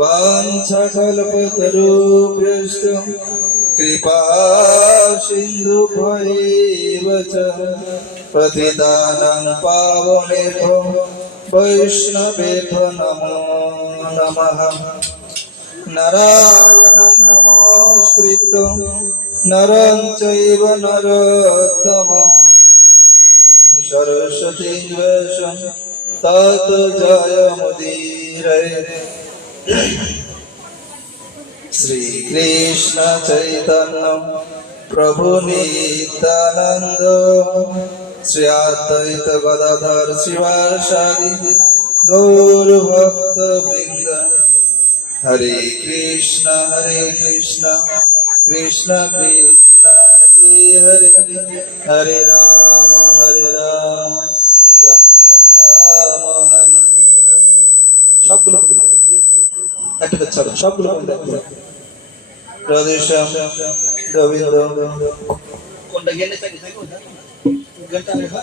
वाञ्छाकल्पतरुभ्यश्च कृपा सिन्धुभ्यैव च पतितानां पावनेभ्यो वैष्णवेभ्यो नमो नमः। नारायणं नमस्कृत्य नरं चैव नरोत्तमं सरस्वतीं व्यासं ततो जयमुदीरये। श्री कृष्ण चैतन्य प्रभु नित्यानंद श्री अद्वैत गदाधर शिवासादि गौर भक्त वृंद। हरे कृष्ण कृष्ण कृष्ण हरे हरे, हरे राम राम हरे हरे। সবগুলো একটা চলো সবগুলো রাধেশ্যাম গোবিন্দ কোনটা গেলে চাই ঘন্টা রেখা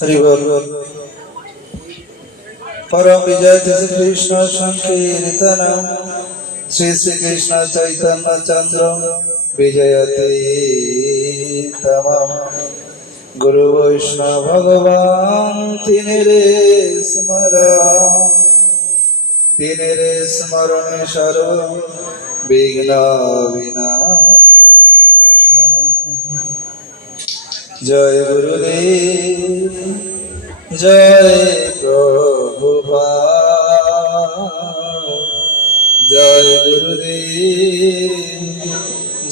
हरि बोल। परम विजय श्री कृष्ण संकीर्तन श्री श्री कृष्ण चैतन्य चंद्र विजयते तमाम गुरु वैष्णव भगवान तिनेरे स्मरण सर्व विघ्न विनाश। जय गुरुदेव जय प्रभुपाद, जय गुरुदेव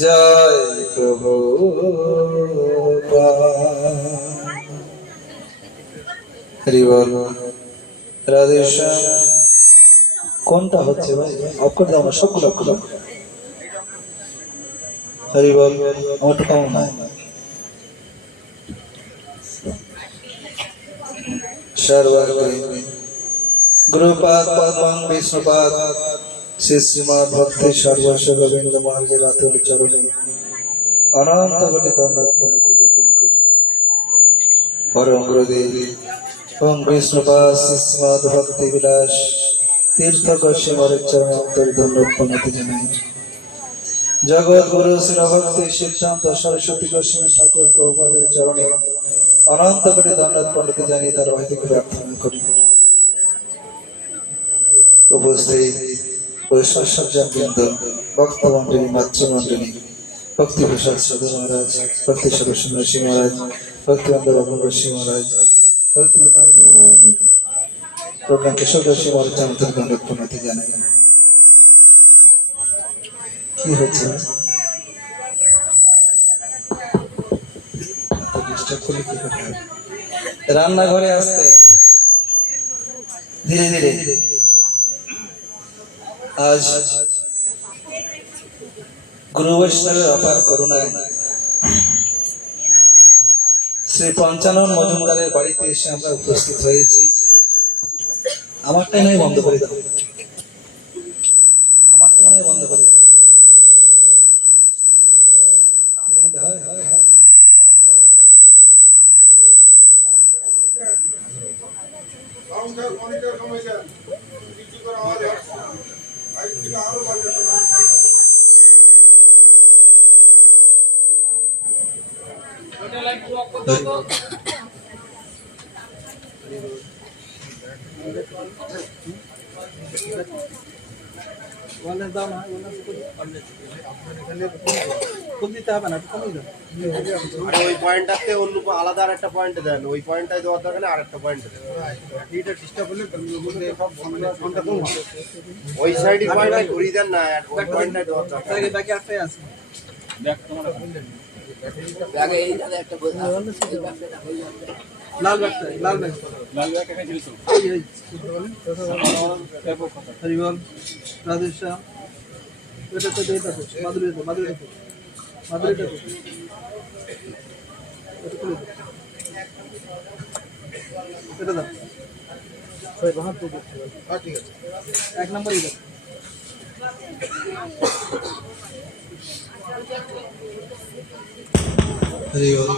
जय प्रभुपाद। हरि बोल। राधेश्याम কোনটা হচ্ছে ভাই অফ করে দাও, সবগুলো অফ করে। হরি বল। আমার তো কম নাই। गुरुपाद पद्मं विष्णुपाद श्री श्रीमद् भक्ति सर्वस्व गोविंद महाराज अतुल चरणे अनंत कोटि दंडवत प्रणति ज्ञापन करि। परम गुरुदेव ओम विष्णुपाद श्री श्रीमद् भक्ति विलास तीर्थ गोस्वामी महाराज चरणे अंतर दंडवत प्रणति जानाई। जगत गुरु श्री भक्ति सिद्धांत सरस्वती गोस्वामी ठाकुर प्रभुपादेर चरणे अनंत कोटि दंडवत प्रणति जानिए तार वैदिक प्रार्थना करी। उपस्थित वैष्णवजनवृंद भक्तमंडली मातृमंडली भक्ति प्रसाद साधु महाराज भक्ति सरस्वती नरसिंह महाराज भक्तिवंत बाबू गोस्वामी महाराज भक्ति प्रज्ञा केशव गोस्वामी महाराज अंतर दंडवत प्रणति जानाई। কি হচ্ছে রান্নাঘরে আসতে ধীরে ধীরে আজ গুরু বৈষ্ণবের অপার করুণায় শ্রী পঞ্চানন মজুমদারের বাড়িতে এসে আমরা উপস্থিত হয়েছি। আমারটাই নয় বন্ধ করে দাও, আমারটাই নয় বন্ধ করে দাও। আলাদা আর একটা পয়েন্ট দেন, ওই পয়েন্টটাই দেওয়ার দরকার নেই, আর একটা পয়েন্ট দেন। ওই সাইডে পয়েন্টটাই ঘুরিয়ে দেন না, ওই পয়েন্টটাই দেওয়ার দরকার। লাল ব্যাগ লাল ব্যাগ লাল ব্যাগ কাকে দিলিস? হরি বল। রাধেশ্যাম এটা তো দেইতা তো মাধুরী তো মাধুরী তো মাধুরী তো এটা খুলে দাও, এটা দাও ওই বাহার তো হ্যাঁ ঠিক আছে এক নাম্বার এই দাও। হরি বল।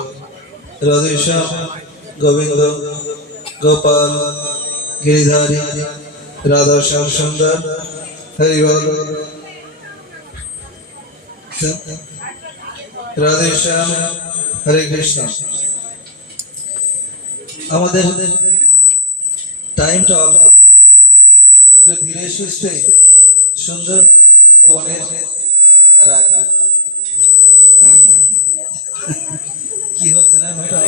রাধেশ্যাম গোবিন্দ গোপাল গিরিধারী রাধাশ্যাম সুন্দর হরি বল। রাধেশ্যাম হরে কৃষ্ণ। আমাদের টাইমটা অল্প, একটু ধীরে সুস্থে সুন্দর বনের রাখবো। কি হচ্ছে না মেয়েটা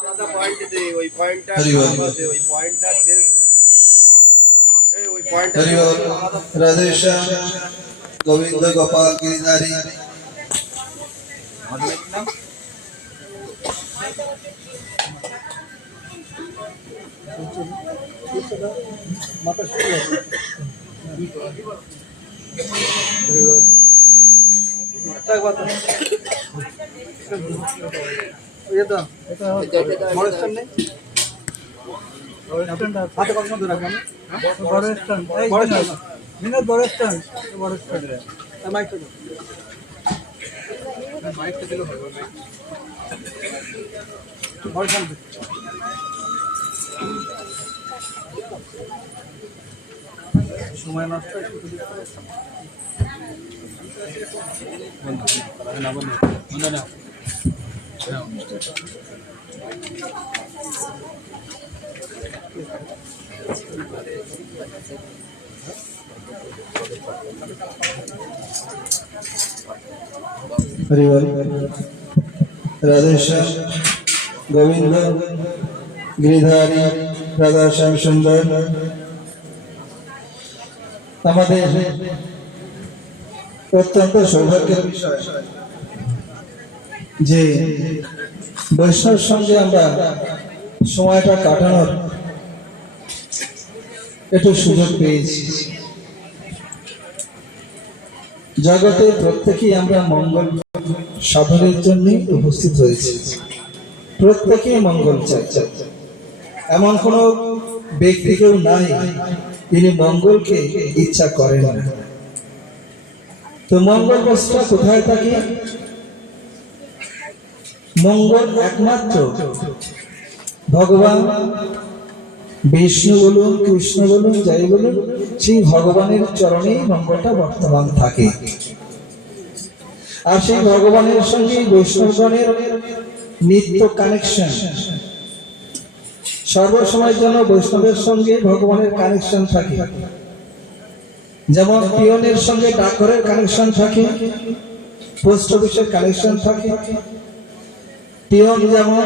আলাদা পয়েন্ট দে, ওই পয়েন্টটা হরি বল। ওই পয়েন্টটা চেঞ্জ এই ওই পয়েন্টটা হরি বল। রাধেশ্যাম গোবিন্দ গোপাল গিরিধারী মাথা শুরু আছে একবার তো এটা বড় স্ট্যান্ড নেই, হাতে কত সময় রাখলাম বড় স্ট্যান্ড, বড় স্ট্যান্ড মিনার, বড় স্ট্যান্ড, বড় স্ট্যান্ড মাইকটা দাও, মাইকটা দিলে হবে, বড় স্ট্যান্ড সময় নষ্ট না হরি বল। রাধেশ্যাম গোবিন্দ গিরিধারী রাধাশ্যাম সুন্দর। আমাদের অত্যন্ত সৌভাগ্যের বিষয় যে বৈষ্ণবের সঙ্গে আমরা সময়টা কাটানোর একটু সুযোগ পেয়েছি। জগতে প্রত্যেকেই আমরা মঙ্গল সাধনের জন্য উপস্থিত হয়েছি, প্রত্যেকেই মঙ্গল চাই। এমন কোন ব্যক্তি কেউ নাই তিনি মঙ্গলকে ইচ্ছা করেন না। তো মঙ্গল বস্তুটা কোথায় থাকে? মঙ্গল একমাত্র ভগবান বিষ্ণু বলুন, কৃষ্ণ বলুন, যাই বলুন, সেই ভগবানের চরণেই মঙ্গলটা বর্তমান থাকে। আর সেই ভগবানের সঙ্গে বৈষ্ণবগণের নিত্য কানেকশন, সর্বসময়ের জন্য বৈষ্ণবের সঙ্গে ভগবানের কানেকশন থাকে। যেমন পিয়নের সঙ্গে ডাকঘরের কানেকশন থাকে, পোস্ট অফিসের কানেকশন থাকে। পিয়ন যেমন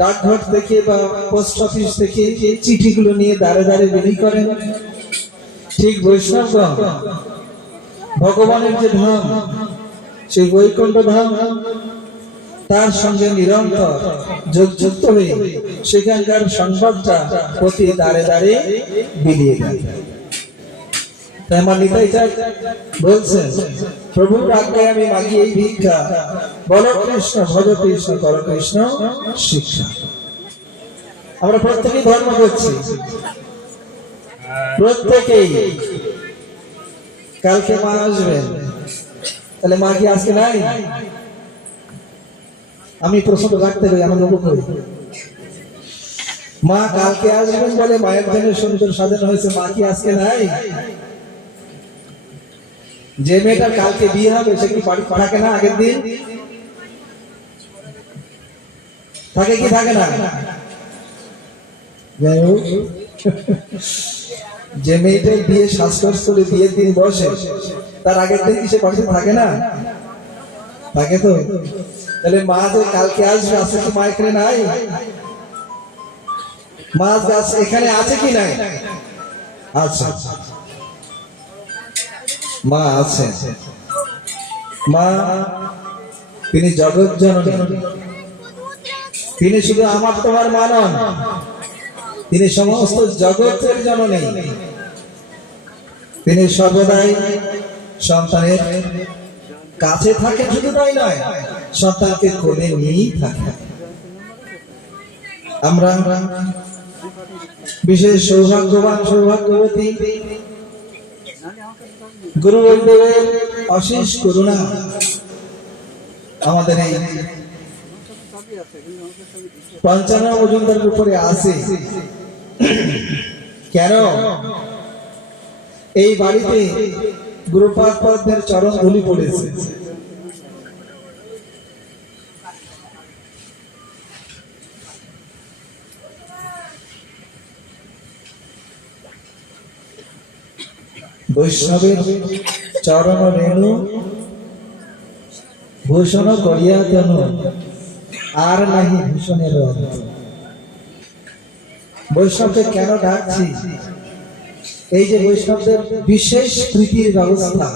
ডাকঘর থেকে বা পোস্ট অফিস থেকে চিঠিগুলো নিয়ে দাঁড়ে দাঁড়ে বিলি করেন, ঠিক বৈষ্ণবগণ ভগবানের যে ধাম, সেই বৈকুণ্ঠ ধাম, তার সঙ্গে নিরন্তর যোগযুক্ত হয়ে সেখানকার সংবাদটা প্রতি দাঁড়ে দাঁড়ে বিলিয়ে দেয়। তাই আমার নিতাই চাঁদ বলছেন, প্রভুর আজ্ঞায় আমি মাগি এই ভিক্ষা, বল কৃষ্ণ ভজ কৃষ্ণ কর কৃষ্ণ শিক্ষা। আমরা প্রত্যেকেই ধর্ম করছি, প্রত্যেকেই। কালকে মা আসবেন, তাহলে মা কি আজকে নাই? আমি প্রশ্ন রাখতে পারি, আমার লোক করি। মা কালকে আসবেন বলে মায়ের জন্য সুন্দর সাজানো হয়েছে, মা কি আজকে নাই? যে মেয়েটার কালকে বিয়ে হবে সে কি বাড়ি থাকে না? আগের দিন থাকে কি থাকে না? যাই হোক, যে মেয়েটার বিয়ে শ্বাসকষ্টে বিয়ের দিন বসে, তার আগের দিন কি সে বাড়িতে থাকে না? থাকে তো। তাহলে মা যে কালকে আসবে, আসে কি মা এখানে নাই? মা এখানে আছে কি নাই? আচ্ছা, মা আছে। মা তিনি জগৎ জননী, তিনি শুধু আমার তোমার মা নন, তিনি সমস্ত জগতের জননী। তিনি সর্বদাই সন্তানের কাছে থাকে, শুধু তাই নয়, সন্তানকে কোলে নিয়েই থাকে। আমরা বিশেষ সৌভাগ্যবান, সৌভাগ্যবতী, গুরু বৈষ্ণবের অশেষ করুণা আমাদের এই পঞ্চানন মজুমদারের উপরে আসে কেন? এই বাড়িতে গুরুপাদ পদ্মের চরণ ধুলি পড়েছে। বৈষ্ণবের চরণ রেণু ভূষণ করিয়া তনু আর নাহি ভূষণের অন্ত। বৈষ্ণবকে কেন ডাকছি? এই যে বৈষ্ণবদের বিশেষ প্রীতির ব্যবস্থা,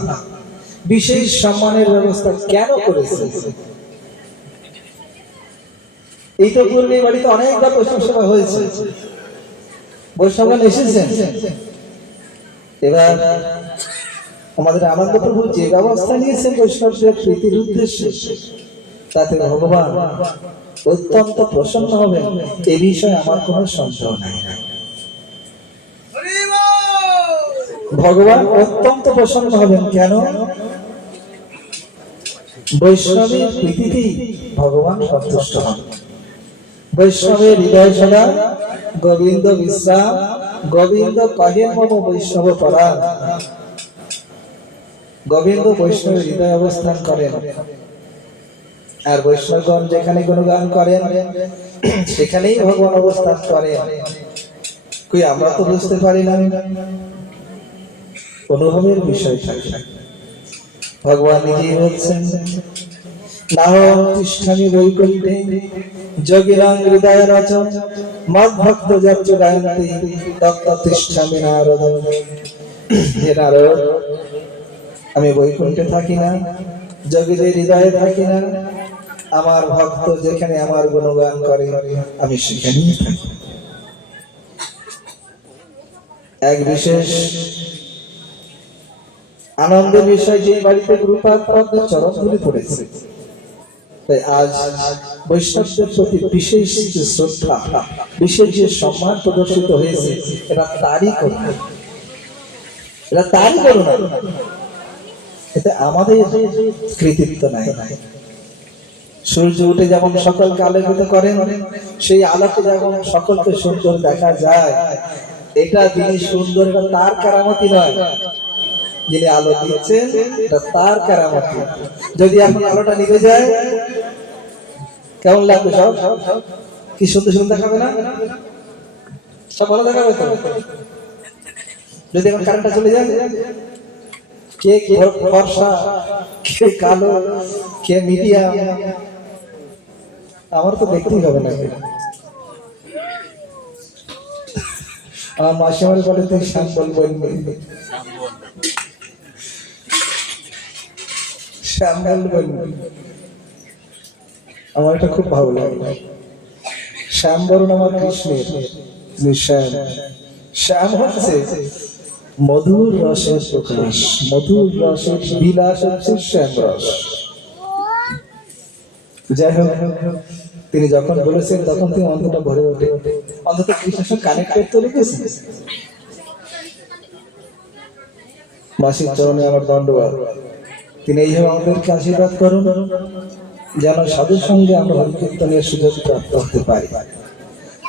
বিশেষ সম্মানের ব্যবস্থা কেন করেছে? এই তো পূর্বে বাড়িতে অনেকবার বৈষ্ণব সেবা হয়েছে, বৈষ্ণবগণ এসেছেন। এবার আমাদের আনন্দ প্রভু যে ব্যবস্থা নিয়েছেন বৈষ্ণবদের প্রীতির উদ্দেশ্যে, তাতে ভগবান অত্যন্ত প্রসন্ন হবেন, এ বিষয়ে আমার কোনো সন্দেহ নাই। ভগবান অত্যন্ত প্রসন্ন হবেন কেন? বৈষ্ণবের প্রীতিতেই ভগবান সন্তুষ্ট হন। বৈষ্ণবের হৃদয় সদা গোবিন্দ বিশ্রাম, গোবিন্দ কহে মম বৈষ্ণব পরাণ। গোবিন্দ বৈষ্ণবের হৃদয় অবস্থান করেন, আর বৈষ্ণবগণ যেখানে গুণগান করেন সেখানেই ভগবান অবস্থান করেন। কই আমরা তো বুঝতে পারি না, অনুভবের বিষয় থাকে। ভগবান নিজেই বলছেন, নাহং তিষ্ঠামি বৈকুণ্ঠে যোগিনাং হৃদয় রচন মদ ভক্ত যজ্ঞ গায়ন্তি তত্ত্ব তিষ্ঠামি নারদ। হে নারদ, আমি বৈকুণ্ঠে থাকি না, যোগীদের হৃদয়ে থাকি না, আমার ভক্ত যেখানে আমার গুণগান করে আমি সেখানেই থাকি। এক বিশেষ আনন্দের বিষয়, যে বাড়িতে গুরুপাদ পদ্মের চরণ ধুলি পড়েছে, তাই আজ বৈষ্ণবদের প্রতি বিশেষ যে শ্রদ্ধা, বিশেষ যে সম্মান প্রদর্শিত হয়েছে, এটা তারই করুণা, এটা তারই করুণা, এতে আমাদের কৃতিত্ব নাই। সূর্য উঠে যেমন সকলকে আলোকিত করেন, সেই আলোকে যেমন সকলকে সুন্দর দেখা যায়, এটা যিনি সুন্দর, এটা তার কারামতি নয়, যিনি আলো দিচ্ছেন এটা তার কারামতি। যদি এখন আলোটা নিভে যায় কেমন লাগবে? সব কি সুন্দর সুন্দর দেখাবে না? সব ভালো দেখাবে তো। যদি এখন কারেন্টটা চলে যায়, কে ফর্সা, কে কালো, কে মিডিয়াম, আমার তো দেখতেই হবে না। আমার মাসিমার বলে তুই শ্যাম্বল বলবি, শ্যাম্বল বলবি। আমার এটা খুব ভালো লাগে। শ্যামবরণ আমার কৃষ্ণের, শ্যাম। শ্যাম হচ্ছে মধুর রসের প্রকাশ, মধুর রসের বিলাস হচ্ছে শ্যাম রস। যাই হোক, তিনি যখন বলেছেন তখন তিনি অন্তটা ভরে ওঠে, অন্তত কৃষ্ণের সঙ্গে কানেক্টেড তো রেখেছেন। মাসির চরণে আমার দণ্ডবাদ। তিনি এইভাবে আমাদেরকে আশীর্বাদ করুন, যেন সাধুর সঙ্গে আমরা হরিকীর্তনের সুযোগ প্রাপ্ত হতে পারি।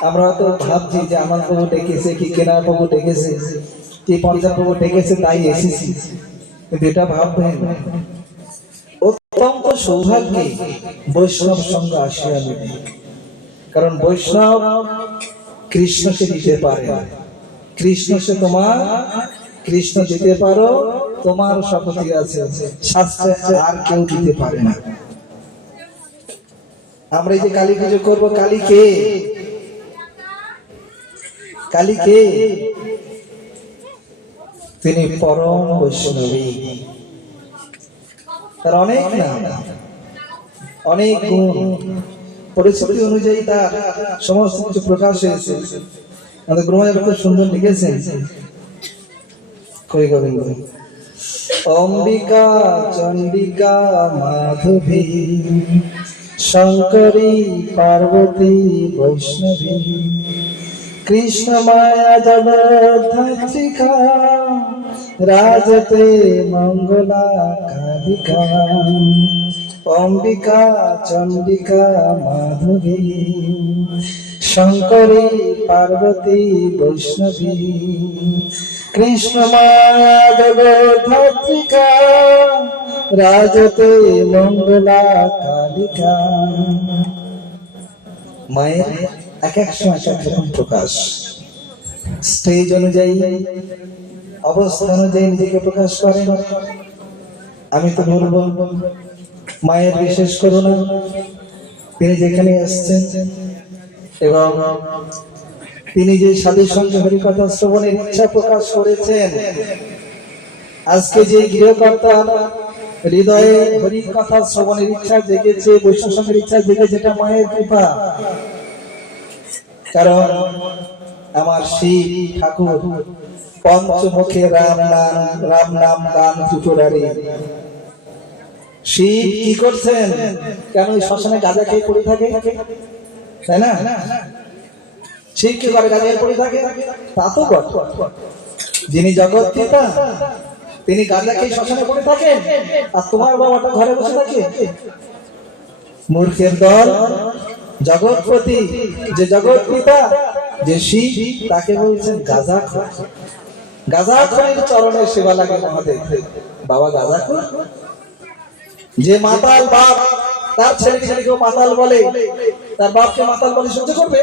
আমরা তো ভাবছি যে আমার প্রভু ডেকেছে, কি কেনার প্রভু ডেকেছে, কি পঞ্চায়েত প্রভু ডেকেছে, তাই এসেছি। কিন্তু এটা ভাববেন, অত্যন্ত সৌভাগ্যে বৈষ্ণব সঙ্গে আসিয়া মিলে। কারণ বৈষ্ণব কৃষ্ণকে দিতে পারে, কৃষ্ণকে তোমার, কৃষ্ণ দিতে পারো, তোমার শপথি আছে, শাস্ত্রে আর কেউ দিতে পারে না। আমরা এই যে কালী পুজো করবো, কালী কে? কালী কে? তিনি পরম বৈষ্ণবী। তার অনেক নাম, অনেক গুণ, পরিস্থিতি অনুযায়ী তার সমস্ত কিছু প্রকাশ হয়েছে। আমাদের ব্রহ্মদেব খুব সুন্দর লিখেছেন, কই গোবিন্দ, অম্বিকা চণ্ডিকা মাধবী শঙ্করী পার্বতী বৈষ্ণবী কৃষ্ণ মায়া জগদ্ধাত্রিকা রাজতে মঙ্গলা কালিকা অম্বিকা চন্ডিকা মাধবী শঙ্করী পার্বতী বৈষ্ণবী কৃষ্ণ মায়া জগদ্ধাত্রিকা রাজতে মঙ্গলা কালিকা। মায়ের এক এক সময় এক এক রকম প্রকাশ, স্টেজ অনুযায়ী অবস্থা অনুযায়ী নিজেকে প্রকাশ করেন। আমি তো বলবো মায়ের বিশেষ করুণা, তিনি যেখানে এসছেন এবং তিনি যে সাধুর সঙ্গে হরিকথা শ্রবণের ইচ্ছা প্রকাশ করেছেন, আজকে যে গৃহকর্তা হৃদয়ে হরিকথা শ্রবণের ইচ্ছা জেগেছে, বৈষ্ণব সঙ্গের ইচ্ছা জেগেছে, যেটা মায়ের কৃপা। কারণ আমার শিব ঠাকুর পঞ্চমুখে রাম নাম গান ত্রিপুরারি। শিব কি করছেন? কেন শ্মশানে গাঁজা খেয়ে পড়ে থাকে, তাই না? শিব কি করে? গাঁজা খেয়ে পড়ে থাকে? তা তো বটে। যিনি জগৎ পিতা তিনি গাঁজা খেয়ে শ্মশানে পড়ে থাকেন, আর তোমার বাবাটা ঘরে বসে থাকে। মূর্খের দল। জগৎপতি যে জগৎ পিতা যে শিব, তাকে বলছেন গাঁজাখোর। গাঁজাখোরের চরণে সেবা লাগে মহাদেব। বাবা গাঁজাখোর? যে মাতাল বাপ তার ছেলেকে মাতাল বলে, তার বাপকে মাতাল বলে সহ্য করবে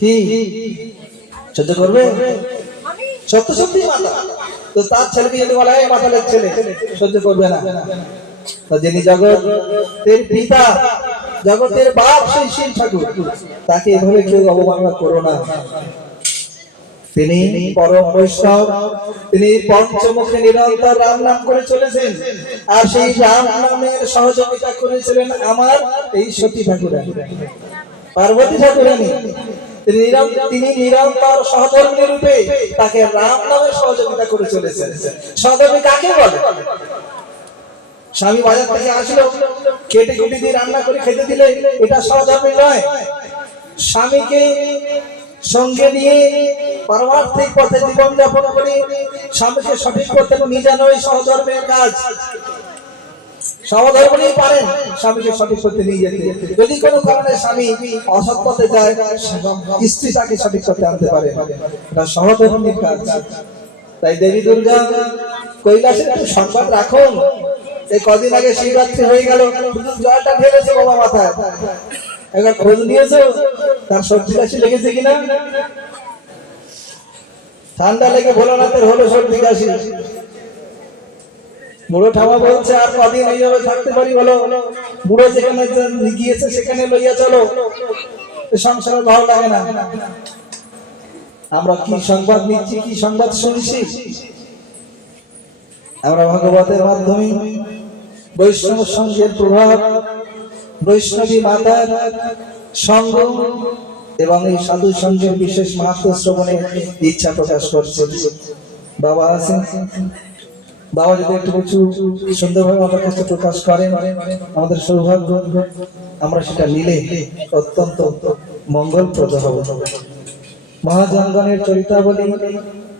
কি? সহ্য করবে? সত্য সত্যি মাতাল, তো তার ছেলেকে যদি বলা হয় মাতালের ছেলে, সহ্য করবে না। যিনি জগতের পিতা, জগতের বাপ, সেই শিব ঠাকুর, তাকে এভাবে কেউ অবমাননা করো না। তিনি পরম বৈষ্ণব, তিনি পঞ্চমুখে নিরন্তর রাম নাম করে চলেছেন, আর সেই রাম নামের সহযোগিতা করেছিলেন আমার এই সতী ঠাকুরানী, পার্বতী ঠাকুরানী। তিনি নিরন্তর সহধর্মী রূপে তাকে রাম নামের সহযোগিতা করে চলেছেন। সহধর্মী কাকে বলে? স্বামী বাজার থেকে আসলো, কেটে কুটি দিয়ে রান্না করে খেতে দিলে এটা সহধর্মী নয়। স্বামীকে সঙ্গে নিয়ে পারমার্থিক পথে জীবন যাপন করে স্বামীকে সঠিক পথে নিয়ে যানো এই সহধর্মের কাজ। সহধর্মী পারেন স্বামীকে সঠিক পথে নিয়ে যেতে। যদি কোনো কারণে স্বামী অসৎ পথে যায়, স্ত্রী তাকে সঠিক পথে আনতে পারে, এটা সহধর্মীর কাজ। তাই দেবী দুর্গা কৈলাসে একটু সংবাদ রাখুন। এই কদিন আগে শিবরাত্রি হয়ে গেল, জলটা ঢেলেছে বাবা মাথায়, একবার খোঁজ নিয়েছো তার সর্দি কাশি লেগেছে কিনা? ঠান্ডা লেগে ভোলানাথের হলো সর্দি কাশি। বুড়ো ঠামা বলছে আর কদিন এইভাবে থাকতে পারি বলো? বুড়ো যেখানে গিয়েছে সেখানে লইয়া চলো, সংসারে ভালো লাগে না। আমরা কি সংবাদ নিচ্ছি, কি সংবাদ শুনছি? আমরা ভাগবতের মাধ্যমে বৈষ্ণব সঙ্গের প্রভাব, বৈষ্ণবী মাতার সঙ্গ এবং এই সাধু সঙ্গের বিশেষ মাহাত্ম্য শ্রবণের ইচ্ছা প্রকাশ করছে। বাবা আছেন, বাবা যদি একটু কিছু সুন্দরভাবে আমার কাছে প্রকাশ করেন, আমাদের সৌভাগ্য, আমরা সেটা নিলে অত্যন্ত মঙ্গলপ্রদ হবে। মহাজনগণের চরিতাবলী,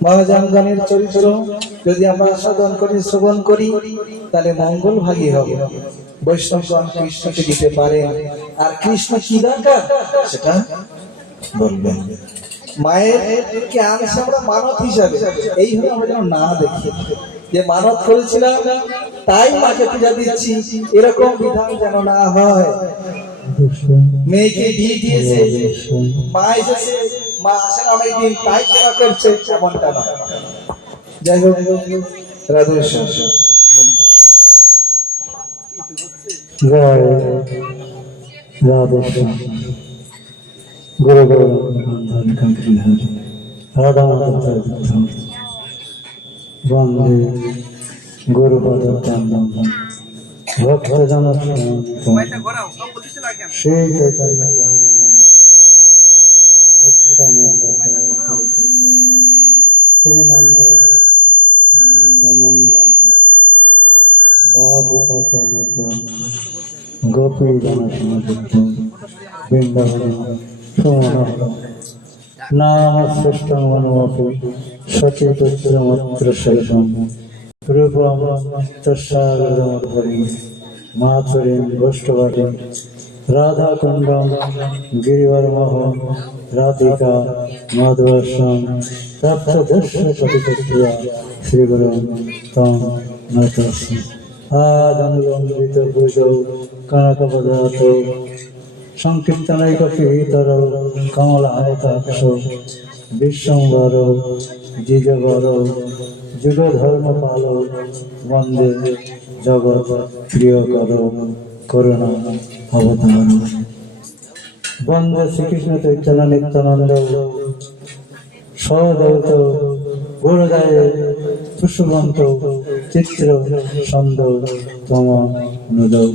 মহাজনগণের চরিত্র যদি আমরা আস্বাদন করি, শ্রবণ করি, তাহলে মঙ্গল ভাগী হবে। বৈষ্ণবগণ কৃষ্ণকে দিতে পারেন, আর কৃষ্ণ কি দরকার সেটা বলবেন। মায়ের কে আনছে আমরা মানত হিসাবে, এইভাবে আমরা যেন না দেখি যে মানত করেছিলাম তাই মাকে পূজা দিচ্ছি, এরকম বিধান যেন না হয়। মেয়েকে বিয়ে দিয়েছে, মা এসেছে, মা আসেন অনেকদিন তাই সেবা করছে, এমনটা না। যাই হোক, রাধে শ্যাম। জয় রাধে শ্যাম। গুরু রাধা বন্দে গুরুপদ ভক্ত জন শ্রী চৈতন্য গোপী জন বৃন্দাবন নাম শ্রেষ্ঠ মনোপি সচিত্র মাত্র শেষম রূপম তস্যাগরমধরি মাথুরীম গোষ্ঠবাটি রাধাকুণ্ডম গিরিবরমোহন রাধিকা মধুবর্ষম প্রাপ্তদর্শ প্রতিপত্তিয়া শ্রীগুরু তম নতস্মি আদমৃত ভুজৌ কনকপদাত সংকীর্তনৈকপীতর কমলায়তাক্ষ বিশ্বম্বর দ্বিজবর যুগধর্মপাল বন্দে জগৎ প্রিয়কর করুণা অবতার বন্দে শ্রীকৃষ্ণ চৈতন্য নিত্যানন্দ সদৌত গুরুদায় পুষ্পবন্ত চিত্র ছন্দ তম অনুদৌ।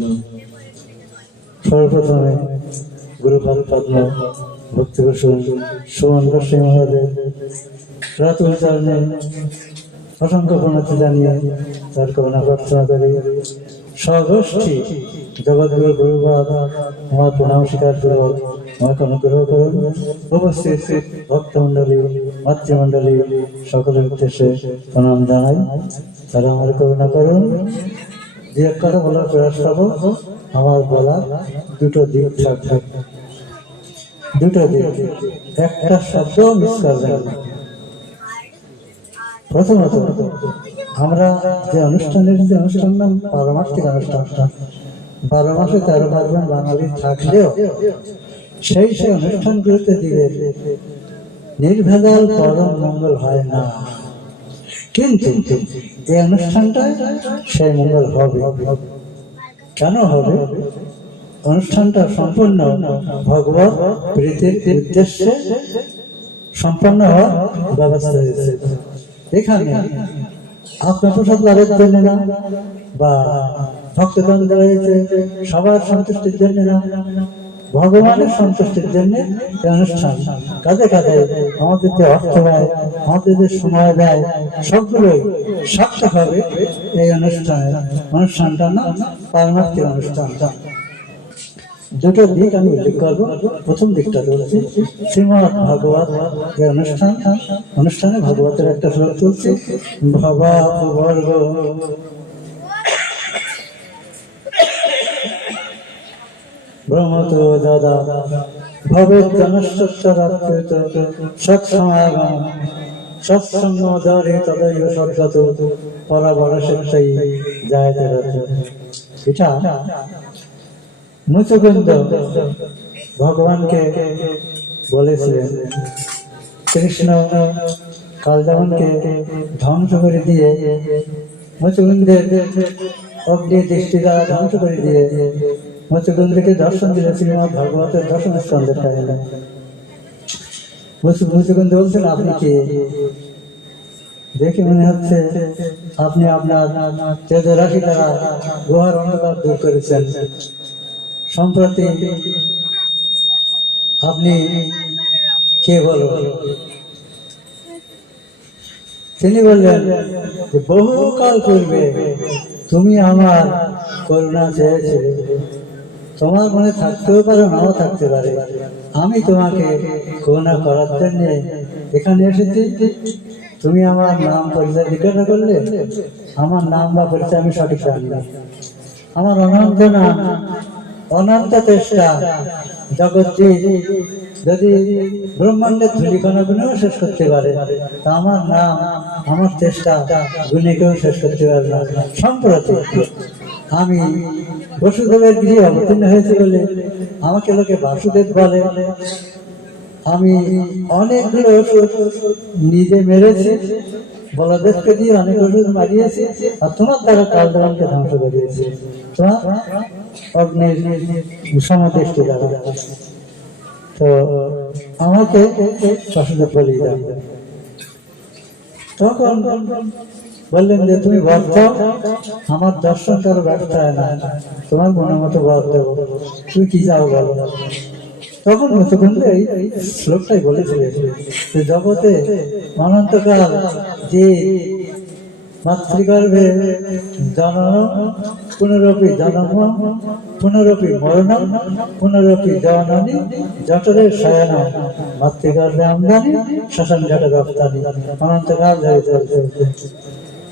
সর্বপ্রথমে গুরুপাদ পদ্ম ভক্তিকুসুম সুমন গোস্বামী মহাদেব রাতুল চরণে অসংখ্য প্রণতি জানিয়ে তার করুণা প্রার্থনা করি। স্বগোষ্ঠী জগৎগুরু গুরুপাদ আমার প্রণাম স্বীকার পূর্বক আমাকে অনুগ্রহ করুন। উপস্থিত ভক্তমণ্ডলী মাতৃমণ্ডলী সকলের উদ্দেশ্যে প্রণাম জানাই, তারা আমার করুণা করুন। যে এক কথা বলার প্রয়াস পাবো, আমার বলা দুটো দিক থাকবে, দুটো দিক, একটা শব্দ মিস করবেন না। প্রথমত আমরা যে অনুষ্ঠান নাম পারমার্থিক অনুষ্ঠানটা 12 মাসে 13 পার্বণ বাঙালি থাকলেও সেই অনুষ্ঠানগুলোতে দিলে নির্ভেজাল পরম মঙ্গল হয় না, কিন্তু এই অনুষ্ঠানটায় সেই মঙ্গল হবে। কেন হবে? অনুষ্ঠানটা সম্পূর্ণ ভগবত প্রীতির উদ্দেশ্যে সম্পন্ন হওয়ার ব্যবস্থা হয়েছে। এখানে আত্মপ্রসাদ লাভের জন্য না, বা ভক্তগণ রয়েছে সবার সন্তুষ্টির জন্য না, ভগবানের সন্তুষ্টির জন্য এই অনুষ্ঠান। কাজে কাজে আমাদের যে অর্থ দেয়, আমাদের যে সময় দেয়, সবগুলোই সার্থক হবে এই অনুষ্ঠানটা না পারমার্থিক অনুষ্ঠানটা। দুটো দিক আমি উল্লেখ করবো। প্রথম দিকটা বলছি শ্রীমৎ ভাগবত। এই অনুষ্ঠানে ভাগবতের একটা শ্লোক চলছে, ভবাপবর্গ ব্রহ্মত দাদা ভবেত জনশ্চরাকৃত সৎসমাগম সৎসঙ্গদারে তদৈব সদ্গত পরাবরশেই যায়। এটা মুচুকুন্দ ভগবানকে বলেছিলেন, কৃষ্ণ কালদমনকে ধ্বংস করে দিয়ে, মুচুকুন্দের অগ্নি দৃষ্টি দ্বারা ধ্বংস করে দিয়ে মুচুকুন্দকে দর্শন দিলে শ্রীমৎ ভাগবতের দর্শন স্কন্ধের কাহিনী। মুচুকুন্দ বলছেন, আপনি কি? দেখে মনে হচ্ছে আপনি আপনার তেজরাশি দ্বারা গুহার অন্ধকার দূর করেছেন। সম্প্রতি আপনি কে বলো? তিনি বললেন যে বহুকাল পূর্বে তুমি আমার করুণা চেয়েছিলে, তোমার মনে থাকতেও পারে, নাও থাকতে পারে। আমি তোমাকে করুণা করার জন্য এখানে এসেছি। তুমি আমার নাম পরিচয় জিজ্ঞাসা করলে, আমার নাম বা পরিচয় আমি সঠিক জানি না। আমার অনন্ত নাম, অনন্ত চেষ্টা, জগৎটি যদি ব্রহ্মাণ্ডের ধূলিকণা গুণেও শেষ করতে পারে, তা আমার নাম, আমার চেষ্টা গুণে কেউ শেষ করতে পারে না। সম্প্রতি আমি বসুদেবের গৃহে অবতীর্ণ হয়েছি বলে আমাকে লোকে বাসুদেব বলে। আমি অনেকগুলো ওষুধ নিজে মেরেছি, বলদেবকে দিয়ে অনেক ওষুধ মারিয়েছি, আর তোমার দ্বারা কালদমনকে ধ্বংস করিয়েছি, তোমার অগ্নির সমদৃষ্টি দ্বারা। তো আমাকে বাসুদেব বলি দাও। তখন বললেন যে তুমি বর দাও, আমার দর্শন কারো ব্যর্থ হয় না, তোমার মনের মতো বর দেবো, তুমি কি চাও বলো। তখন মুচুকুন্দ এই শ্লোকটাই বলেছিলেন যে জগতে অনন্তকাল যে মাতৃগর্ভে জনন পুনরপি জনম পুনরপি মরণম পুনরপি জননী জঠরে শয়ন মাতৃগর্ভে আমদানি শ্মশান ঘাটে রপ্তানি, অনন্তকাল ধরে চলছে।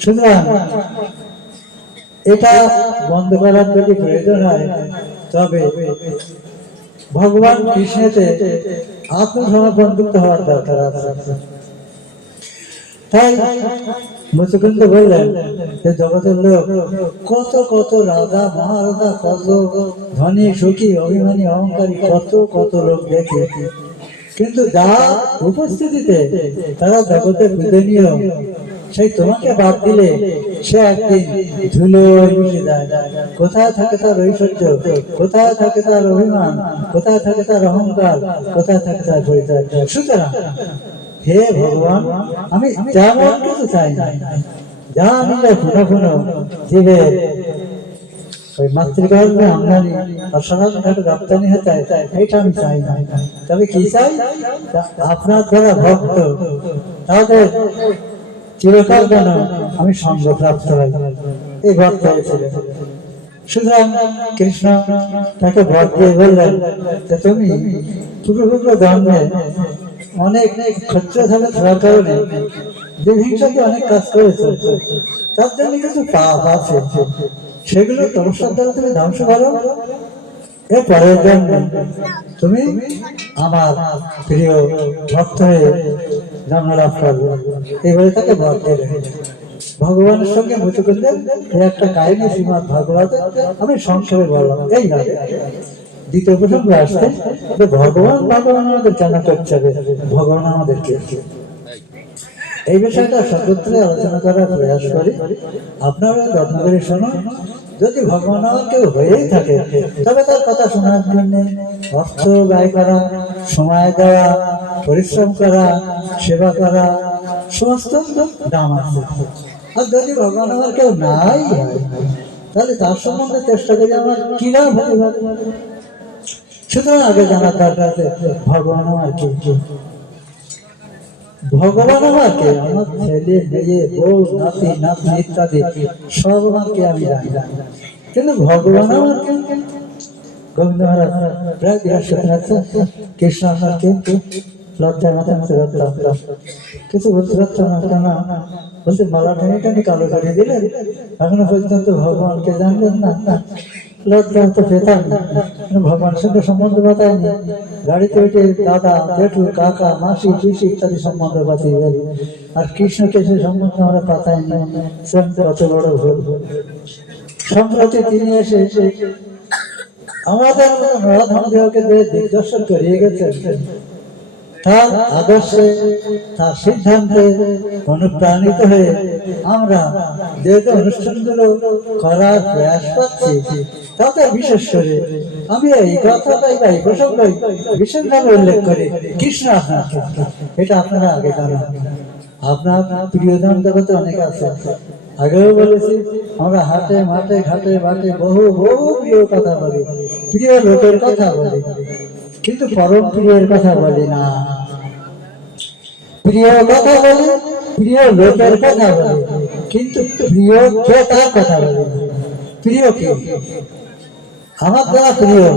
সুতরাং এটা বন্ধ করার যদি প্রয়োজন হয় তবে ভগবান কৃষ্ণেতে আত্মসমর্পণ হওয়ার দরকার আছে। তাই মুচুকুন্দ বললেন যে জগতের লোক কত কত রাজা মহারাজা, কত ধনী সুখী অভিমানী অহংকারী, কত কত লোক দেখে, কিন্তু যা উপস্থিতিতে তারা জগতের পূজনীয়, সেই তোমাকে বাদ দিলে সে একদিন ধুলো মিশে যায়। কোথায় থাকে তার ঐশ্বর্য, কোথায় থাকে তার অভিমান, কোথায় থাকে তার অহংকার, কোথায় থাকে তার পরিচয়। সুতরাং হে ভগবান, আমি তেমন কিছু চাই না যা আমি পুনঃ পুনঃ জীবের ওই মাতৃগর্ভে আমদানি আর সনাতন রপ্তানি হতে এটা আমি চাই না। তবে কি চাই, আপনার যারা ভক্ত তাদের চিরকাল যেন আমি সঙ্গ প্রাপ্ত হই, এই ভক্ত হয়েছিলেন। সুতরাং কৃষ্ণ তাকে বর দিয়ে বললেন যে তুমি পূর্বপূর্ব জন্মে অনেক ক্ষত্রিয় ধর্মে থাকার কারণে হিংসাকে অনেক কাজ করেছে, তার জন্য কিছু পাপ আছে, সেগুলো তপস্যার দ্বারা তুমি ধ্বংস করো। এর পরের জন্য তুমি আমার প্রিয় ভক্ত হয়ে জন্ম লাভ করবে, এইভাবে তাকে বর দিয়ে ভগবানের সঙ্গে মুচুকুন্দের একটা কাহিনী শ্রীমদ ভাগবত আমি সংক্ষেপে বললাম। এই নয়, দ্বিতীয় প্রসঙ্গে আসতে ভগবান আমাদের কেন করতে হবে, ভগবান আমাদেরকে, এই বিষয়টা সর্বত্র আলোচনা করার প্রয়াস করি। আপনারা যত্ন করে শুনুন। যদি ভগবান আমার কেউ হয়েই থাকে তবে তার কথা শোনার জন্য অর্থ ব্যয় করা, সময় দেওয়া, পরিশ্রম করা, সেবা করা সমস্ত দাম আছে। আর যদি ভগবান আমার কেউ নাই হয় তাহলে তার সম্বন্ধে চেষ্টা করি আমার কি লাভ হতে পারে। সুতরাং আগে জানার দরকার ভগবান আমার কি, ভগবান আমাকে আমার ছেলে মেয়ে বউ নাতি নাতনি ইত্যাদি সব আমাকে আমি জানি, কিন্তু ভগবান আমাকে গোবিন্দ মহারাজ প্রায় বৃহস্পতি কৃষ্ণ আপনাকে লজ্জায় মাথা মাথা করতাম, কিছু বলতে পারতাম না। কেন বলতে মালা টেনে টেনে কালো করে দিলেন, এখনো পর্যন্ত ভগবানকে জানলেন না। লজ্জা তো পেতাম না, ভগবানের সঙ্গে সম্বন্ধ পাতায়নি। গাড়িতে উঠে দাদা জেঠু কাকা মাসি পিসি ইত্যাদি সম্বন্ধ পাতি, আর কৃষ্ণকে সে সম্বন্ধ আমরা পাতায়নি। কত বড় ভুল। সম্প্রতি তিনি এসে আমাদের নরধমদেহকে দিগদর্শন করিয়ে গেছেন। তার আদর্শে, তার সিদ্ধান্তে অনুপ্রাণিত হয়ে আমরা যে অনুষ্ঠানগুলো করার প্রয়াস পাচ্ছি তাতে বিশেষ করে আমি এই কথাটাই বা এই প্রসঙ্গই বিশেষভাবে উল্লেখ করি কৃষ্ণ আপনাকে, এটা আপনারা আগে জানান। আপনার প্রিয়জন জগতে অনেক আছে, আগেও বলেছি আমরা হাটে মাঠে ঘাটে বাটে বহু বহু প্রিয় কথা বলি, প্রিয় লোকের কথা বলি, কিন্তু পরম প্রিয়ের কথা বলি না। প্রিয় কথা বলি, প্রিয় লোকের কথা বলি, কিন্তু প্রিয় কে তার কথা বলি। প্রিয় কি আমার দ্বারা প্রিয়,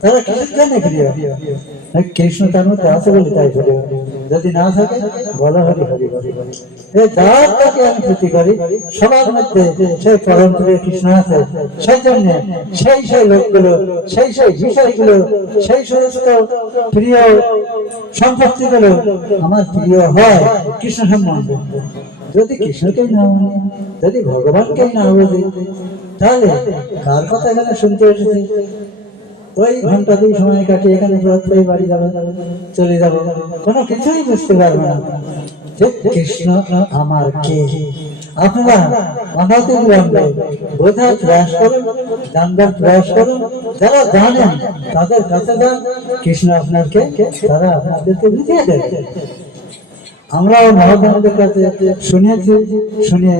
তারা কিসের জন্য প্রিয়? কৃষ্ণ তার মধ্যে আছে বলে তাই প্রিয়, যদি না থাকে বলা হরি হরি হরি হরি। যার তাকে আমি প্রীতি করি সবার মধ্যে সেই পরম প্রিয় কৃষ্ণ আছে। সেই জন্য সেই সেই লোকগুলো, সেই সেই বিষয়গুলো, সেই সমস্ত প্রিয় সম্পত্তিগুলো আমার প্রিয় হয় কৃষ্ণ সম্বন্ধে। যদি কৃষ্ণকেই না মানে, যদি ভগবানকেই না বুঝি, তাহলে কার কথা এখানে শুনতে এসেছি? ওই ঘন্টা দুই সময় কাটে এখানে বাড়ি যাবে, চলে যাবো, কোনো কিছুই বুঝতে পারবো না কৃষ্ণ আমার কে। আপনারা আমাদের বলবে বোঝার প্রয়াস করুন, জানবার প্রয়াস করুন। যারা জানেন তাদের কাছে যান, কৃষ্ণ আপনাকে তারা আপনাদেরকে বুঝিয়ে দেবে। আমরা মহাজনদের কাছে শুনেছি, শুনে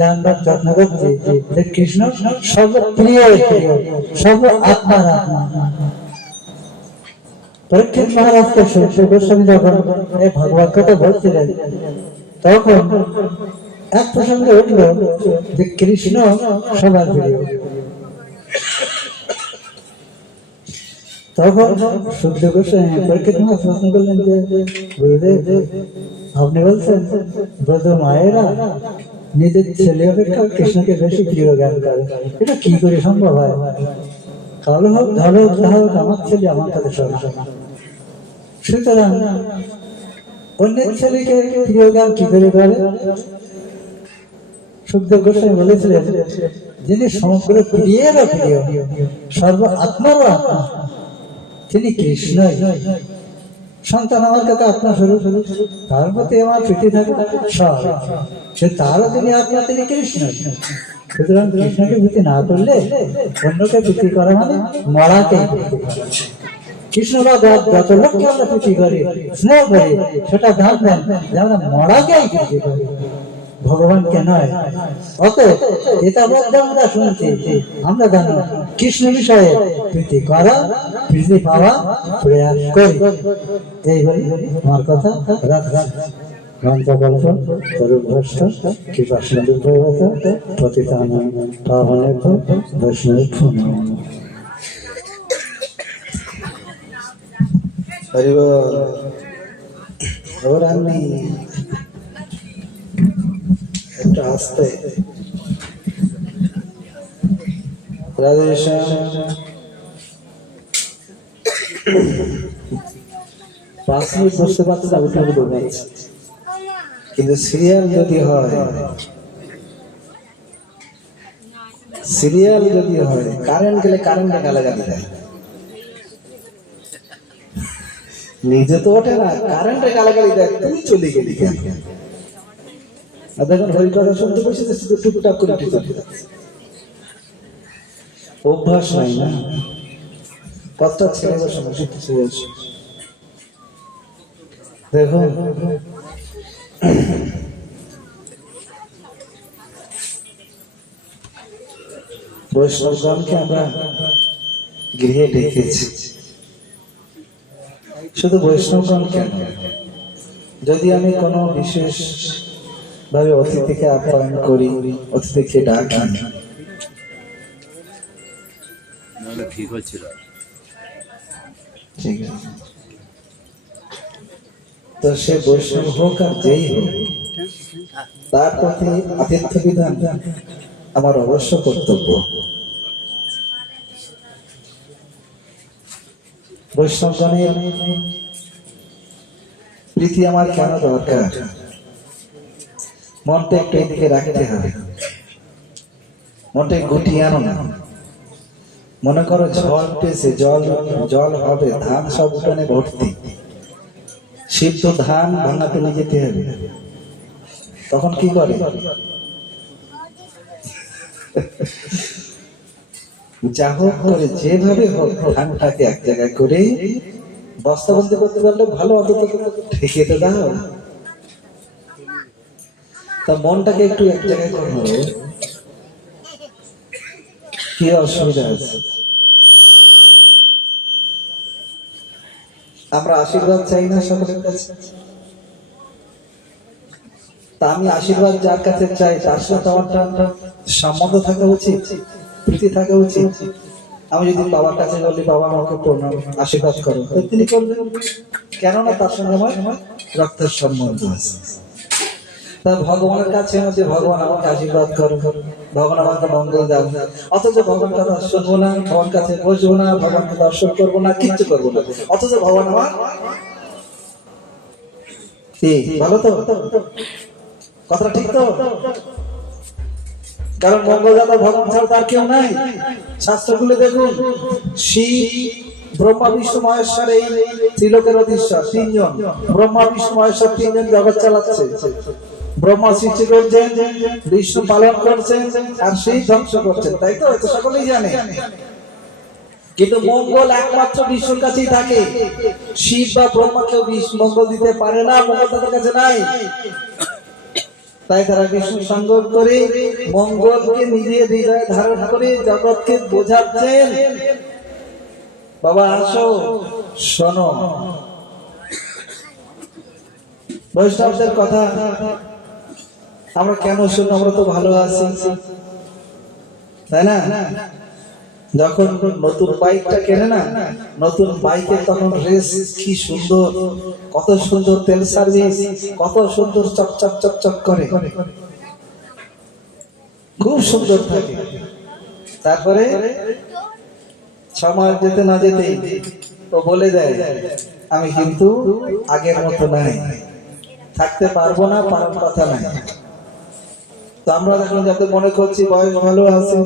জানবার যত্ন করছি যে কৃষ্ণ সর্বপ্রিয়, সর্ব আত্মার আত্মা। পরীক্ষিত মহারাজকে সুখদেব গোস্বামী যখন এই ভগবত কথা বলছিলেন তখন এক প্রসঙ্গে উঠল যে কৃষ্ণ সবার প্রিয়। তখন সুখদেব গোস্বামী পরীক্ষিত মহারাজ প্রশ্ন করলেন যে গুরুদেব আপনি বলছেন ব্রজ মায়েরা নিজের ছেলে অপেক্ষা কৃষ্ণকে বেশি প্রিয় জ্ঞান করে। এটা কি করে সম্ভব হয়? কালো হোক ধরো হোক যা হোক, আমার ছেলে আমার কাছে সর্বসমান। সুতরাং অন্যের ছেলেকে প্রিয় জ্ঞান কি করে করে? সুখদেব গোস্বামী বলেছিলেন, যিনি সমগ্র প্রিয়েরও প্রিয়, সর্ব আত্মারও আত্মা, তিনি কৃষ্ণই। সন্তান আমার কাছে আত্মা স্বরূপ, তার প্রতি আমার প্রীতি থাকে সব, সে তারও তিনি আত্মা, তিনি কৃষ্ণ। সুতরাং কৃষ্ণকে প্রীতি না করলে অন্যকে প্রীতি করা মানে মরাকে প্রীতি করা। কৃষ্ণ বা যত লোককে আমরা প্রীতি করি, স্নেহ করি, সেটা ভাববেন যে আমরা মরাকেই প্রীতি করি, ভগবানকে নয়। অতএব এটা বলতে আমরা শুনছি, আমরা জানো কৃষ্ণ বিষয়ে প্রীতি করা, প্রীতি পাওয়া প্রয়াস করি। এই বলি আমার কথা রাখলাম। গ্রন্থ গল্প তরুভ্রষ্ট কৃপা সিন্ধু প্রভূত পতিতানাং পাবনেভ্যো বৈষ্ণবেভ্যো নমো নমঃ। হরি বল। এবার আমি একটু আসতে রাধে শ্যাম। 5 মিনিট বসতে পারছে না, উঠে উঠে দৌড়াচ্ছে। কিন্তু সিরিয়াল যদি হয়, কারেন্ট গেলে কারেন্টে গালাগালি দেয়। নিজে তো ওঠে না, কারেন্টে গালাগালি দেয়, তুমি চলে গেলি কেন? আর দেখুন হরি কথা শুনতে বসেছে, শুধু টুকটাক করে উঠে চলে যাচ্ছে। অভ্যাস নাই না। কতটা ছেলে বসে বসে কিছু বলছে দেখুন। বৈষ্ণবগণকে আমরা গৃহে ডেকেছি, শুধু বৈষ্ণবগণ কেন, যদি আমি কোনো বিশেষ ভাবে অতিথিকে আপ্যায়ন করি, অতিথিকে ডাকি, ঠিক হচ্ছিল। ঠিক আছে, তো সে বৈষ্ণব হোক আর যেই হোক, তার প্রতি আতিথ্য বিধান আমার অবশ্য কর্তব্য। বৈষ্ণবগণের প্রীতি আমার কেন দরকার? মনটা একটু এদিকে রাখতে হবে, মনটা গুটিয়ে আনো না। মনে করো ঝড় উঠেছে, জল হবে, ধান সব উঠানে ভর্তি, সিদ্ধ ধান ভাঙাতে নিয়ে যেতে হবে। তখন কি করে? যা হোক করে যেভাবে হোক ধানটাকে এক জায়গায় করে বস্তাবন্দি করতে পারলে ভালো, অন্তত ঠেকে তো দাও। তা মনটাকে একটু এক জায়গায় করবো, কি অসুবিধা আছে? আমরা আশীর্বাদ চাই না সকলের কাছে? তা আমি আশীর্বাদ যার কাছে চাই তার সাথে আমার সম্বন্ধ থাকা উচিত, প্রীতি থাকা উচিত। আমি যদি বাবার কাছে বলি, বাবা আমাকে প্রণাম আশীর্বাদ করো, তিনি করবেন, কেননা তার সঙ্গে আমার রক্তের সম্বন্ধ আছে। তা ভগবানের কাছে মধ্যে ভগবান আমাকে আশীর্বাদ করো, ভগবান আমাকে মঙ্গল দাও, অথচ ভগবান কথা শুনবো না, ভগবান কাছে বসবো না, ভগবানকে দর্শন করবো না, কিচ্ছু করবো না, অথচ ভগবান আমার ভালো। তো কথা ঠিক তো? কারণ মঙ্গলদাতা ভগবান ছাড়া তার কেউ নাই। শাস্ত্রগুলো দেখুন, শিব, ব্রহ্মা, বিষ্ণু, মহেশ্বর, এই ত্রিলোকের অধীশ্বর তিনজন। ব্রহ্মা, বিষ্ণু, মহেশ্বর তিনজন জগৎ চালাচ্ছে। ব্রহ্মা সৃষ্টি করছেন, বিষ্ণু পালন করছেন, আর সেই ধ্বংস করছেন, তাই তো? এটা সকলেই জানে। কিন্তু মঙ্গল একমাত্র বিষ্ণুর কাছেই থাকে। শিব বা ব্রহ্মা কেউ মঙ্গল দিতে পারে না, মঙ্গল তাদের কাছে নাই। তাই তারা বিষ্ণু সঙ্গ করে মঙ্গলকে নিজের হৃদয়ে ধারণ করে জগৎকে বোঝাচ্ছেন, বাবা আসো শোনো। বৈষ্ণবদের কথা আমরা কেন শুনি? আমরা তো ভালো আছি, তাই না? যখন নতুন বাইকটা কেনে না, নতুন বাইকে তখন রেস কি সুন্দর, কত সুন্দর তেল সার্ভিস, কত সুন্দর চকচক চকচক করে। খুব সুন্দর থাকে। তারপরে সময় যেতে না যেতে ও বলে দেয়, আমি কিন্তু আগের মতো নাই, থাকতে পারবো না, পারার কথা নাই। তো আমরা এখন যাতে মনে করছি বয়স ভালো আছে,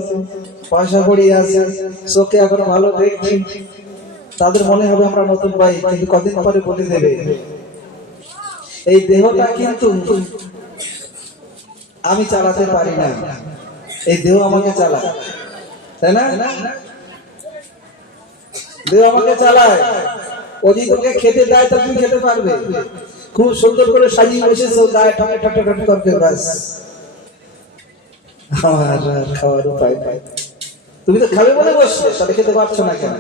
পয়সা কড়ি আছে, চোখে এখন ভালো দেখছি, তাদের মনে হবে আমরা নতুন ভাই, কিন্তু কদিন পরে বলে দেবে এই দেহটা কিন্তু আমি চালাতে পারি না, এই দেহ আমাকে চালায়, তাই না? দেহ আমাকে চালায়। ও যদি তোকে খেতে দেয় তা তুমি খেতে পারবে, খুব সুন্দর করে সাজিয়ে বসেছো, গায়ে ঠাটে ঠাটে ঠাটে করতে, ব্যাস আমার আর খাওয়ার উপায় পাই। তুমি তো খাবে বলে বসছো, তাহলে খেতে পারছো না কেন?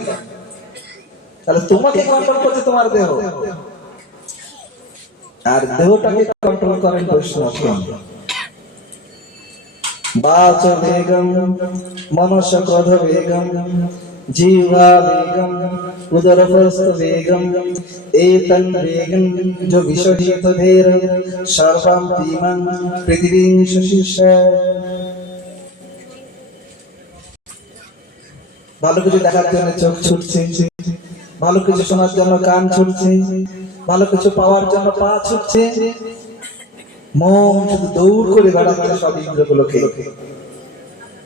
তাহলে তোমাকে কন্ট্রোল করছে তোমার দেহ, আর দেহটাকে কন্ট্রোল করেন বৈষ্ণব। বাচ বেগম মনস ক্রোধ বেগম जीवा वेगम उदरपस्थ वेगम एतन वेगम जो विश्वजित धीर सर्वं तीमं पृथ्वी शशिष। ভালো কিছু দেখার জন্য চোখ ছুটছে, ভালো কিছু শোনার জন্য কান ছুটছে, ভালো কিছু পাওয়ার জন্য পা ছুটছে, মন শুধু দৌড় করে বেড়াচ্ছে সব ইন্দ্রগুলোকে।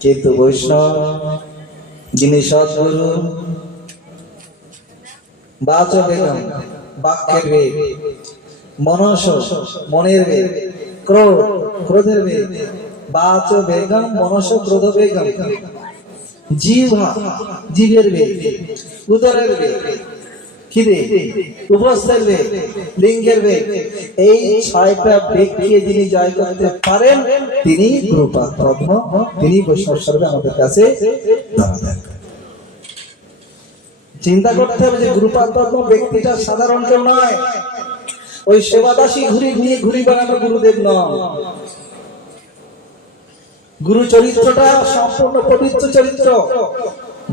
কিন্তু বৈষ্ণব যিনি সদ্গুরু, বাচ বেগম বাক্যের বেগ, মনস মনের বেগ, ক্রোধ ক্রোধের বেগ, বাচ বেগম মনস ক্রোধ বেগম, জিহ্বা জিভের বেগ, উদরের বেগ খিদে, উপস্থের বেগ, লিঙ্গের বেগ, এই 6টা বেগকে যিনি জয় করতে পারেন তিনি গুরুপাদ পদ্ম, তিনি বৈষ্ণব স্বরূপে আমাদের কাছে ধরা দেন। চিন্তা করতে হবে যে গুরুপাদ পদ্ম ব্যক্তিটা সাধারণ কেউ নয়, ওই সেবাদাসী ঘুরি নিয়ে ঘুরি বানানো গুরুদেব নয়। গুরু চরিত্রটা সম্পূর্ণ পবিত্র চরিত্র,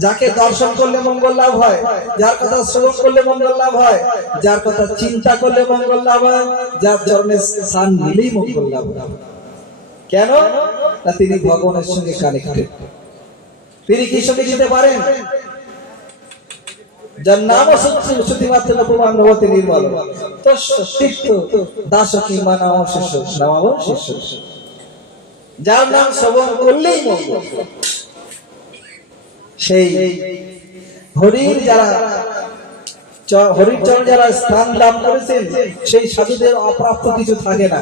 যাকে দর্শন করলে মঙ্গল লাভ হয়, যার কথা শ্রবণ করলে মঙ্গল লাভ হয়, যার কথা চিন্তা করলে মঙ্গল লাভ হয়, যার চরণে স্থান নিলেই মঙ্গল লাভ হয়। কেন না তিনি ভগবানের সঙ্গে কানেক্টেড। তিনি কি সঙ্গে যেতে পারেন? যার নাম শ্রুতি মাত্র প্রমাণ হতে নির্মল তস্য দাস কিংবা নাম শিষ্য নামাব শিষ্য, যার নাম শ্রবণ করলেই মঙ্গল। সেই হরির যারা হরির চরণ যারা স্থান লাভ করেছেন সেই সাধুদের অপ্রাপ্ত কিছু থাকে না।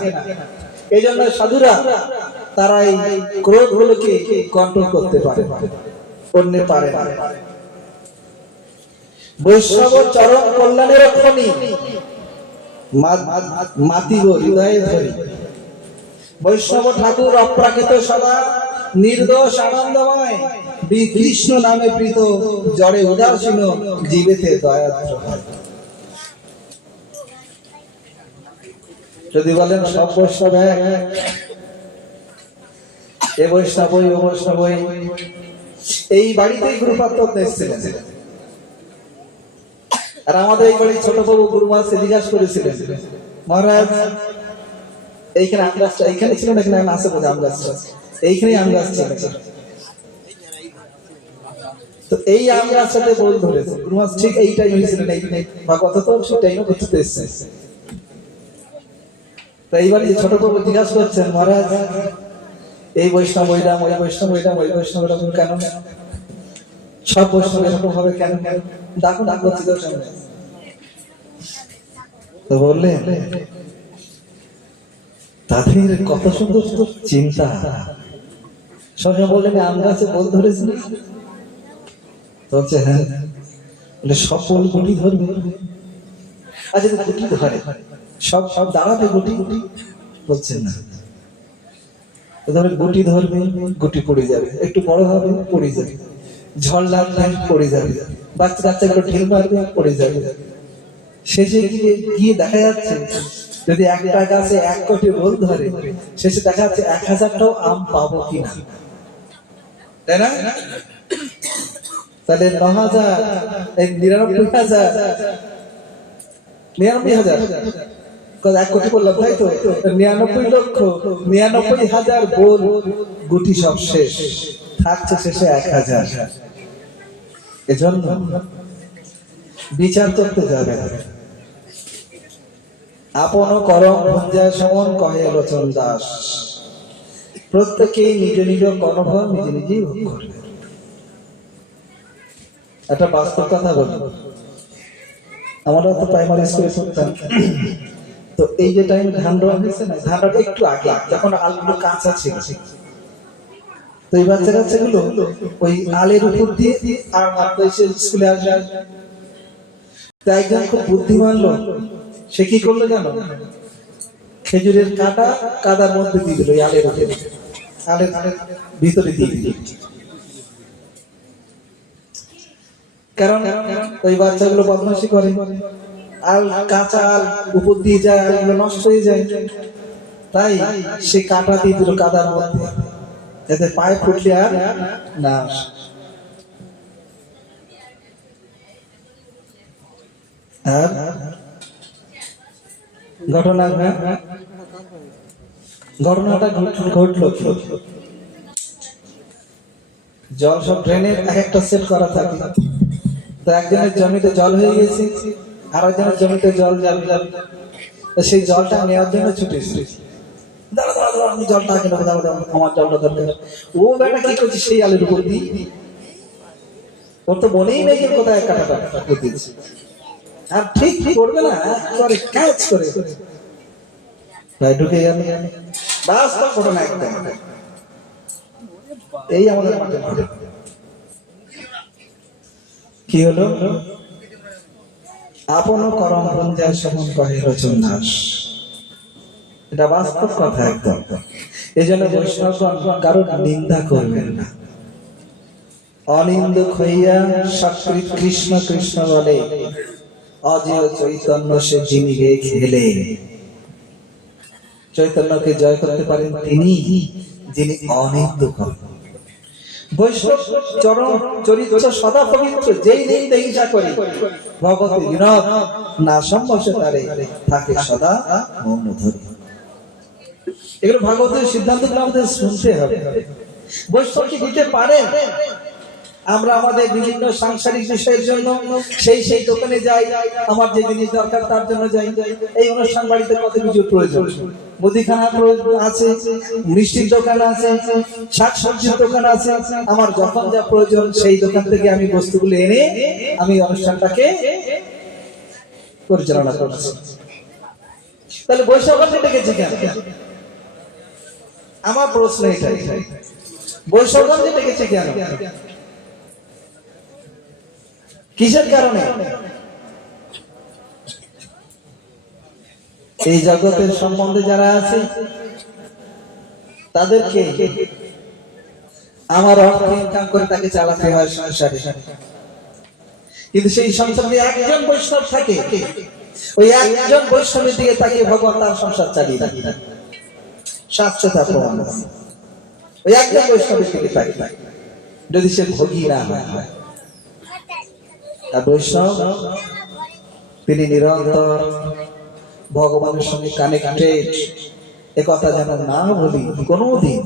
এই জন্য সাধুরা তারা এই ক্রোধ গুলোকে কন্ট্রোল করতে পারে, অন্য পারে না। বৈষ্ণব চরণ কল্যাণের খনি মাতিব হৃদয়ে ধরি। বৈষ্ণব ঠাকুর অপ্রাকৃত সদা নির্দোষ আনন্দময়, কৃষ্ণ নামে প্রীত জড়ে উদাসীন জীবেতে দয়াদ্র হয়। যদি বলেন সব বৈষ্ণব এক, এ বৈষ্ণব ও বৈষ্ণব, এই বাড়িতেই গুরুপাদ এসেছিলেন। আর আমাদের এই বাড়ির ছোট বাবু গুরুমা সে জিজ্ঞাসা করেছিলেন, মহারাজ এইখানে আম গাছটা এইখানে ছিল না, এখানে আসে বোধ আম গাছটা এইখানেই আম গাছ ছিল, তো এই আম গাছটাতে বল ধরেছে। গুরুমা ঠিক এইটাই হয়েছিলেন, এই ভাগবত তো সেটাই করতে এসছে। তো এইবার যে ছোট বাবু জিজ্ঞাসা করছেন, মহারাজ এই বৈষ্ণব ওইরাম, ওই বৈষ্ণব ওইরাম, ওই বৈষ্ণব ওইরাম কেন, সব বৈষ্ণব এরকম হবে কেন? ডাকুন করছি তোর সামনে। তো বললেন তাদের কত সুন্দর সুন্দর চিন্তা। সঙ্গে বললেন আম গাছে বল ধরেছিল, বলছে হ্যাঁ, বলে সব বল গুটি ধরবে। আচ্ছা গুটি ধরে সব সব দাঁড়াবে গুটি গুটি, বলছে না, গুটি ধরবে, গুটি পড়ে যাবে, একটু বড় হবে পড়ে যাবে, ঝড় লাগলে পড়ে যাবে, বাচ্চা বাচ্চাগুলো ঢিল মারবে পড়ে যাবে। শেষে গিয়ে দেখা যাচ্ছে যদি একটা গাছে 1 কোটি বল ধরে, শেষে দেখা যাচ্ছে 1000টাও আম পাবো কিনা, তাই না? তাহলে 9000 99,000 1 কোটি বললাম তাই তো, 99,99,000 বোল গুটি সব শেষ, থাকছে শেষে 1000। এজন্য বিচার করতে যাবে না। আপন করম ভঞ্জায় সমন কহে লোচন দাস। প্রত্যেকেই নিজ নিজ কর্মফল নিজে নিজেই ভোগ করবে। একটা বাস্তব কথা বলি, আমরা তো প্রাইমারি স্কুলে পড়তাম, তো এই যে টাইম ধান রোয়া হয়েছে না, ধান রোয়া একটু আগে যখন আলগুলো কাঁচা ছিল, তো এই বাচ্চা কাচ্চাগুলো ওই আলের উপর দিয়ে আর স্কুলে আসবে। তাই একজন খুব বুদ্ধিমান লোক, সে কি করলো জানো, খেজুরের কাটা কাদার মধ্যে দিয়ে দিল, আলের উপরে, আলের ভিতরে দিয়ে দিল। কারণ ওই বাচ্চাগুলো বদমাশি করে, আল কাঁচা আল উপর দিয়ে যায়, আলগুলো নষ্ট হয়ে যায়, তাই সে কাটা দিয়ে দিল কাদার মধ্যে, এতে পায়ে ফুটলে আর না। আর ঘটনাটা ঘটলো, জল সব ড্রেনের এক একটা সেট করা থাকে, তো একজনের জমিতে জল হয়ে গেছে, আর একজনের জমিতে জল যাবে, সেই জলটা নেওয়ার জন্য ছুটেছে। আমি জলটা আগে নেবো, আমার জলটা দরকার। ও বেটা কি করছে, সেই আলের উপর দিয়ে, ওর তো মনেই নেই যে কোথায় কাটাটা দিয়েছে, আর ঠিক করবে না, করে কাজ করে ভাই ঢুকে যাবে। বাস্তব ঘটনা একদম এই আমাদের মাঠে কি হলো, আপন করম ভঞ্জায় সমন কহে লোচন দাস। এটা বাস্তব কথা একদম। এই জন্য বৈষ্ণবগণ কারোর নিন্দা করবেন না। অনিন্দুক হইয়া সৎকৃত কৃষ্ণ কৃষ্ণ বলে, অজেয় চৈতন্য সে যিনি রে খেলে। চৈতন্যকে জয় করতে পারেন তিনি, যিনি অনিন্দুক হন। বৈষ্ণব চরণ চরিত্র সদা পবিত্র, যেই নিন্দে হিংসা করে ভগবতী বিনোদ না সম্বসে তারে থাকে সদা মৌন ধরে। এগুলো ভাগবতের সিদ্ধান্তগুলো আমাদের শুনতে হবে। বৈষ্ণব কি দিতে পারেন? আমরা আমাদের বিভিন্ন সাংসারিক বিষয়ের জন্য সেই দোকানে যাই, আমার যে জিনিস দরকার তার জন্য যাই। এই অনুষ্ঠান বাড়িতে কত কিছু প্রয়োজন, মুদিখানা আছে, মিষ্টির দোকান আছে, শাক সবজির দোকান আছে, আমার যখন যা প্রয়োজন সেই দোকান থেকে আমি বস্তুগুলো এনে আমি অনুষ্ঠানটাকে পরিচালনা করছি। তাহলে বৈশাখে ডেকেছি কেন? আমার প্রশ্ন এটাই, বৈশাখে ডেকেছি কেন, কিসের কারণে? এই জগতের সম্বন্ধে যারা আছে তাদেরকে আমার অর্থ ইনকাম করে তাকে চালাতে হয় সংসারে। কিন্তু সেই সংসারে একজন বৈষ্ণব থাকে, ওই একজন বৈষ্ণবের দিকে তাকে ভগবান তার সংসার চালিয়ে থাকে। শাস্ত্রতা প্রমাণ আছে, ওই একজন বৈষ্ণবের দিকে তাকে যদি সে ভোগী না হয়। আর বৈষ্ণব তিনি নিরন্তর ভগবানের সঙ্গে কানেক্টেড, এ কথা যেন না বলি কোনদিন।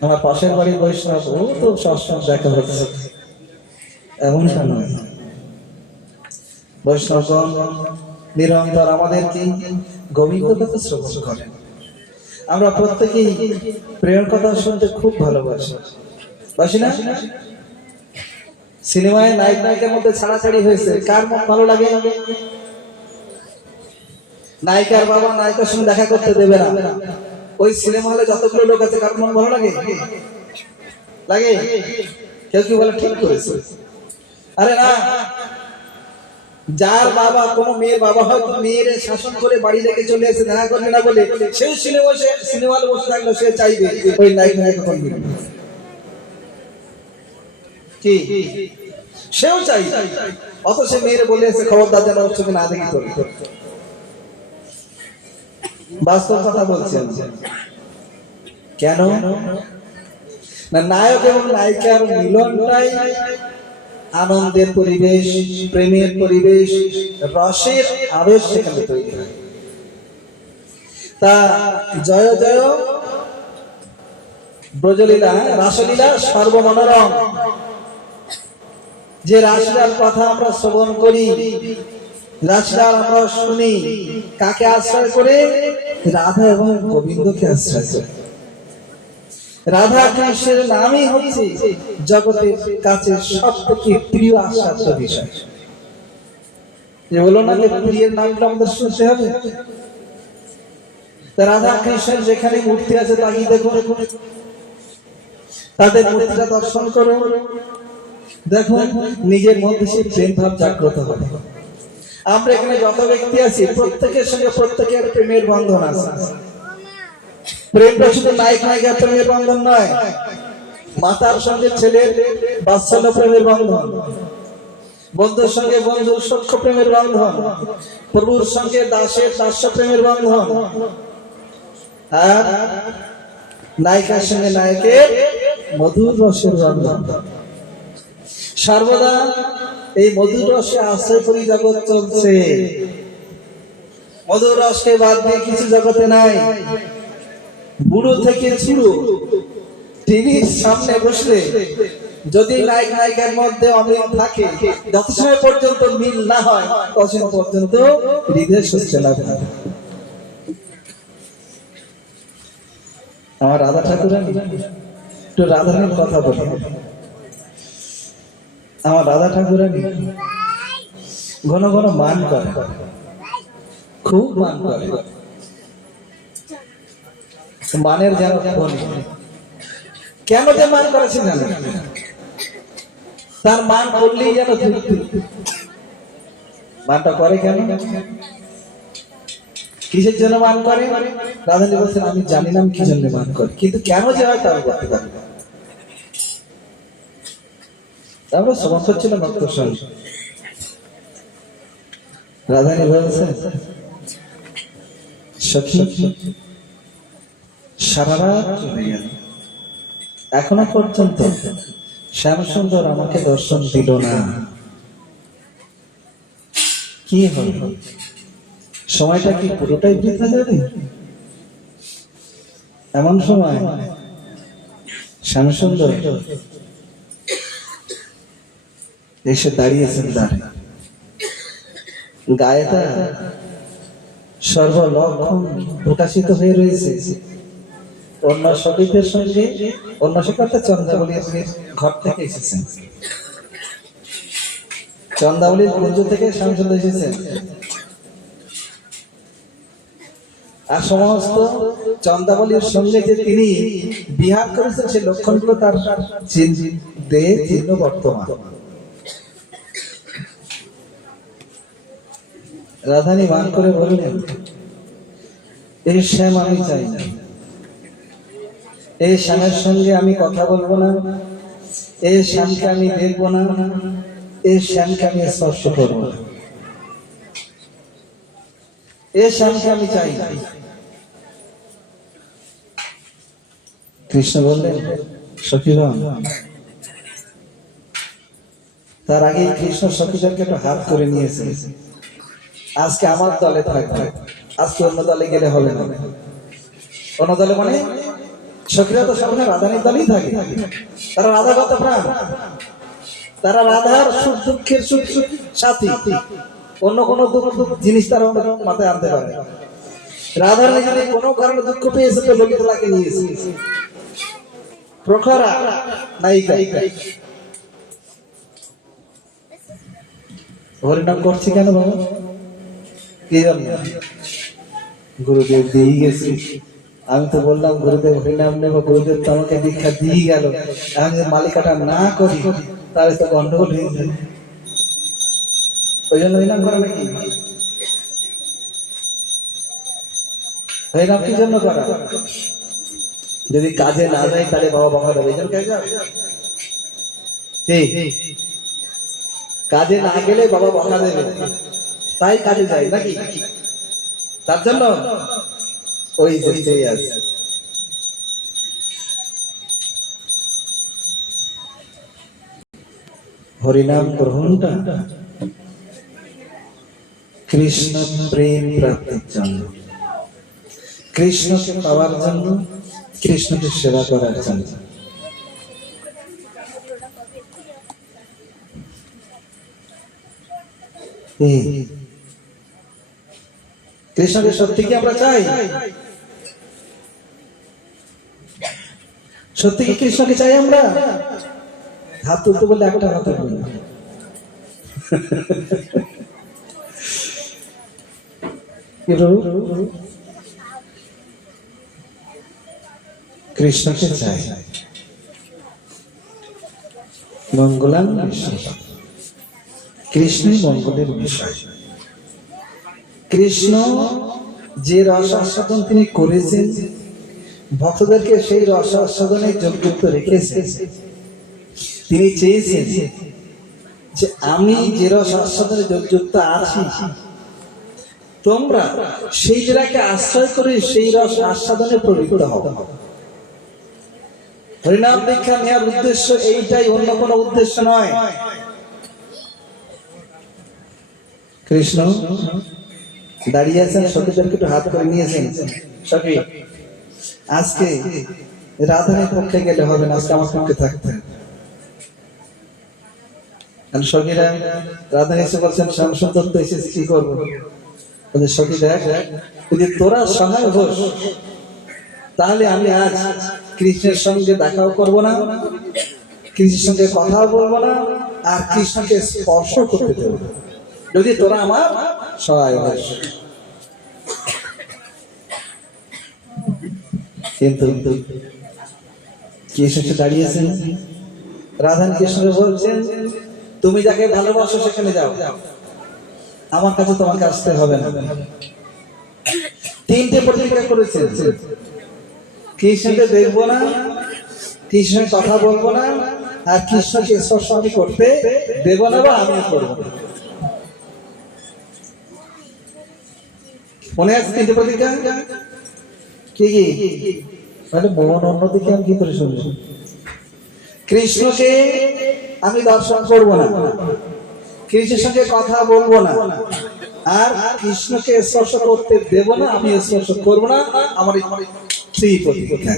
আমার পাশের বাড়ির বৈষ্ণব, ও তো সবসময় দেখা হচ্ছে, এমনটা নয়। বৈষ্ণবগণ নিরন্তর আমাদেরকে গোবিন্দ কথা শ্রবণ করেন। আমরা প্রত্যেকেই প্রেমের কথা শুনতে খুব ভালোবাসি, বাসি না? সিনেমায় নায়ক নায়িকার মধ্যে ছাড়াছাড়ি হয়েছে, কার মন ভালো লাগে? নায়িকার বাবা নায়িকার সঙ্গে দেখা করতে দেবে না। ওই সিনেমা হলে যতগুলো লোক আছে, কার মন ভালো লাগে? লাগে? কেউ কি বলে ঠিক করেছে? আরে না, যার বাবা, কোন মেয়ের বাবা হয়তো মেয়ের শাসন করে বাড়ি রেখে চলে এসে দেখা করবে না বলে সেই সিনেমা হলে বসে থাকলো, সে চাইবে ওই নায়ক নায়িকা করবে কি, সেও চাই, অত সে মেয়ের বলে এসে খবরদার যেন ওর চোখে না দেখি করবে। বাস্তব কথা বলছেন। কেন না, নায়ক এবং নায়িকার মিলনটাই আনন্দের পরিবেশ, প্রেমের পরিবেশ, রসের আবেশ সেখানে তৈরি হয়। তা জয় জয় ব্রজলীলা, রাসলীলা সর্বমনোরম। যে রাসলীলার কথা আমরা শ্রবণ করি, রাসলীলা আমরা শুনি, কাকে আশ্রয় করে? রাধা এবং গোবিন্দকে আশ্রয় করে। রাধা কৃষ্ণের নামই হচ্ছে জগতের কাছে সব থেকে প্রিয় আস্বাদ্য বিষয়। যে বলো না যে প্রিয়ের নামটা আমাদের শুনতে হবে। রাধা কৃষ্ণের যেখানে মূর্তি আছে তাই দেখো, তাদের মূর্তিটা দর্শন করো, দেখো নিজের মধ্যে সেই প্রেম ভাব জাগ্রত হবে। আমরা এখানে যত ব্যক্তি আছি প্রত্যেকের সঙ্গে প্রত্যেকের প্রেমের বন্ধন আছে। প্রেমটা শুধু নায়ক নায়িকার প্রেমের বন্ধন নয়, মাতার সঙ্গে ছেলের বাৎসল্য প্রেমের বন্ধন, বন্ধুর সঙ্গে বন্ধুর সখ্য প্রেমের বন্ধন, প্রভুর সঙ্গে দাসের দাস্য প্রেমের বন্ধন, আর নায়িকার সঙ্গে নায়কের মধুর রসের বন্ধন। সর্বদা এই মধুর রসে আশ্রয় করি জগৎ চলছে। মধুর রসকে বাদ দিয়ে কিছু জগতে নাই। বুড়ো থেকে ছুড়ো টিভির সামনে বসলে যদি নায়ক নায়িকার মধ্যে অমিল থাকে, যত সময় পর্যন্ত মিল না হয় ততক্ষণ পর্যন্ত হৃদয় সুস্থ লাভ হয়। আমার রাধা ঠাকুরানী, একটু রাধারানীর কথা বলি। আমার রাধা ঠাকুরানী ঘন ঘন মান করে, খুব মান করে। মানের যেন বলি কেন যে মান করেছে জানো? তার মান করলেই যেন তৃপ্তি। মানটা করে কেন? কিসের জন্য মান করে? রাধানী বলছেন আমি জানি না কি জন্য মান করে, কিন্তু কেন যে হয় তাও করতে পারি। আমরা সমাজ হচ্ছিল ভক্ত সঙ্গে। রাধানী বলছেন সখী সারা রাত চলে গেল, এখনো পর্যন্ত শ্যাম সুন্দর আমাকে দর্শন দিল না। কি হল? সময়টা কি পুরোটাই বৃথা যাবে? এমন সময় শ্যাম সুন্দর এসে দাঁড়িয়েছেন দ্বারে। গায়েটা সর্বলক্ষণ প্রকাশিত হয়ে রয়েছে। অন্য সখীদের সঙ্গে, অন্য সখীরা চন্দ্রাবলীর ঘর থেকে এসেছেন, চন্দ্রাবলীর কুঞ্জ থেকে সাংসদ এসেছেন। আর সমস্ত চন্দ্রাবলীর সঙ্গে যে তিনি বিহার করেছেন সেই লক্ষণগুলো তার দেহে চিহ্ন বর্তমান। রাধানী মান করে বললেন এই শ্যাম আমি চাই না, এই শ্যামের সঙ্গে আমি কথা বলবো না, এই শ্যামকে আমি দেখবো না, এই শ্যামকে আমি স্পর্শ করবো না, এই শ্যামকে আমি চাই না। কৃষ্ণ বললেন সখীগণ, তার আগে কৃষ্ণ সখীদেরকে একটু হাত করে নিয়েছে। আজকে আমার দলে থাকবে, আজকে অন্য দলে গেলে হবে না। অন্য দলে মানে সখীরা তো সবসময় রাধানীর দলেই থাকে। তারা রাধাগত প্রাণ, তারা রাধার সুখ দুঃখের সুখ সাথী। অন্য কোনো দুঃখ জিনিস তারা মাথায় আনতে পারে। রাধার যদি কোনো কারণে দুঃখ পেয়েছে তো ললিতাকে নিয়েছে, প্রখরা নায়িকা। হরিনাম করছি কেন বাবা? কি জন্য? গুরুদেব দিয়ে গেছি। আমি তো বললাম গুরুদেব হরিনাম নেব, গুরুদেব তো আমাকে দীক্ষা দিয়ে গেল। আমি যদি মালিকাটা না করি তাহলে তো গন্ডগোল হয়ে যায়। ওই জন্য হরিনাম করা নাকি? হরিনাম কি জন্য করা? যদি কাজে না যায় তাহলে বাবা বকা দেবে। এই জন্য কাজে না গেলে বাবা বকা দেবে, তাই কাজে যায় নাকি? তার জন্য ওই যেতেই আছে। হরিনাম গ্রহণটা কৃষ্ণ প্রেম প্রাপ্তির জন্য, কৃষ্ণকে পাওয়ার জন্য, কৃষ্ণকে সেবা করার জন্য। কৃষ্ণকে সত্যি কি আমরা চাই? সত্যি কি কৃষ্ণকে চাই আমরা? হাত তুলতে বললে একটা কথা বলি, কৃষ্ণকে চাই। মঙ্গলাম কৃষ্ণই মঙ্গলের বিষয়। কৃষ্ণ যে রস আস্বাদন তিনি করেছেন, ভক্তদেরকে সেই রস আস্বাদনে যোগ্যতা রেখেছেন। তিনি চেয়েছেন যে আমি যে রস আস্বাদনে যোগ্যতা আছি, তোমরা সেই জায়গাকে আশ্রয় করে সেই রস আস্বাদনে প্রবৃত্ত হও। হরিনাম দীক্ষা নেওয়ার উদ্দেশ্য এইটাই, অন্য কোনো উদ্দেশ্য নয়। কৃষ্ণ দাঁড়িয়ে আছেন, সখীদেরকে একটু হাত করে নিয়েছেন, সখী আজকে রাধারানীর পক্ষে গেলে হবে না, আজকে আমার পক্ষে থাকতে। সখীরা রাধারানী এসে বলছেন শ্যামসুন্দর তো এসেছি, কি করবো? সখী দেখ, যদি তোরা সহায় হোস তাহলে আমি আজ কৃষ্ণের সঙ্গে দেখাও করব না, কৃষ্ণের সঙ্গে কথাও বলবো না, আর কৃষ্ণকে স্পর্শ করতে দেব না, যদি তোরা আমার সহায় হোস। কিন্তু কৃষ্ণ দাঁড়িয়েছেন, রাধান কৃষ্ণকে বলছেন তুমি যাকে ভালোবাসো সেখানে যাও, আমার কাছে তোমাকে আসতে হবে না। তিনটে প্রতিজ্ঞা করেছেন, কৃষ্ণকে দেখবো না, কৃষ্ণের কথা বলবো না, আর কৃষ্ণকে স্পর্শ আমি করতে দেবো না বা আমিও করবো না। মনে আছে তিনটে প্রতিজ্ঞা কি কি? তাহলে মন অন্যদিকে আমি কি করে শুনবো? কৃষ্ণকে আমি দর্শন করবো না, কৃষ্ণের সঙ্গে কথা বলবো না, আর কৃষ্ণকে স্পর্শ করতে দেব না, আমি স্পর্শ করবো না। আমার সেই প্রতিজ্ঞা।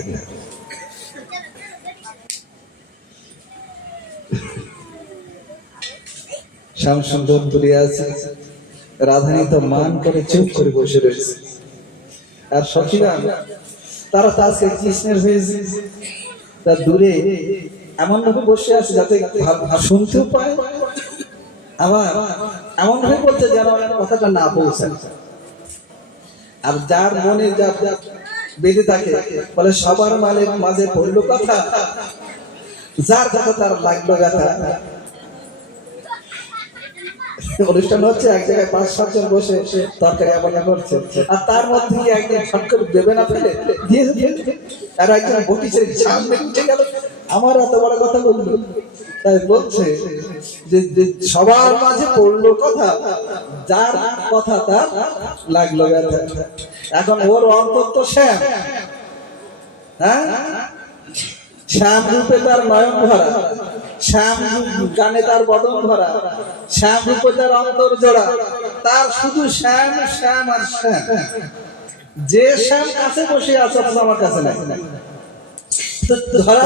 শ্যামসুন্দর তুলে আছে, রাধানী তো মান করে চুপ করে বসে রয়েছে, আর সখীরা তারা তো আজকে কৃষ্ণের হয়েছে, তার দূরে এমন ভাবে বসে আছে যাতে শুনতেও পায়, আবার এমন ভাবে বলতে যেন কথাটা না পৌঁছায়। আর যার মনে যা বেঁধে থাকে বলে সবার মাঝে পড়লো কথা, যার কথা তার লাগলো ব্যথা। অনুষ্ঠান হচ্ছে, এক জায়গায় 5-7 জন বসে তরকারি আবানা করছে, আর তার মধ্যে একজন ছট করে দেবে না ফেলে দিয়েছে, আর একজন বটি ছেড়ে সামনে উঠে গেল, আমার এত বড় কথা বললো। তাই বলছে যে সবার মাঝে পড়লো কথা, যার কথা তার লাগলো ব্যথা। এখন ওর অন্তর তো শ্যাম, হ্যাঁ, শ্যাম রূপে তার নয়ন ভরা, শ্যাম গানে তার বদন ভরা, শ্যাম রূপে তার অন্তর জোড়া, তার শুধু শ্যাম শ্যাম আর শ্যাম। যে শ্যাম কাছে বসে আছে আমার কাছে নাই, ধরা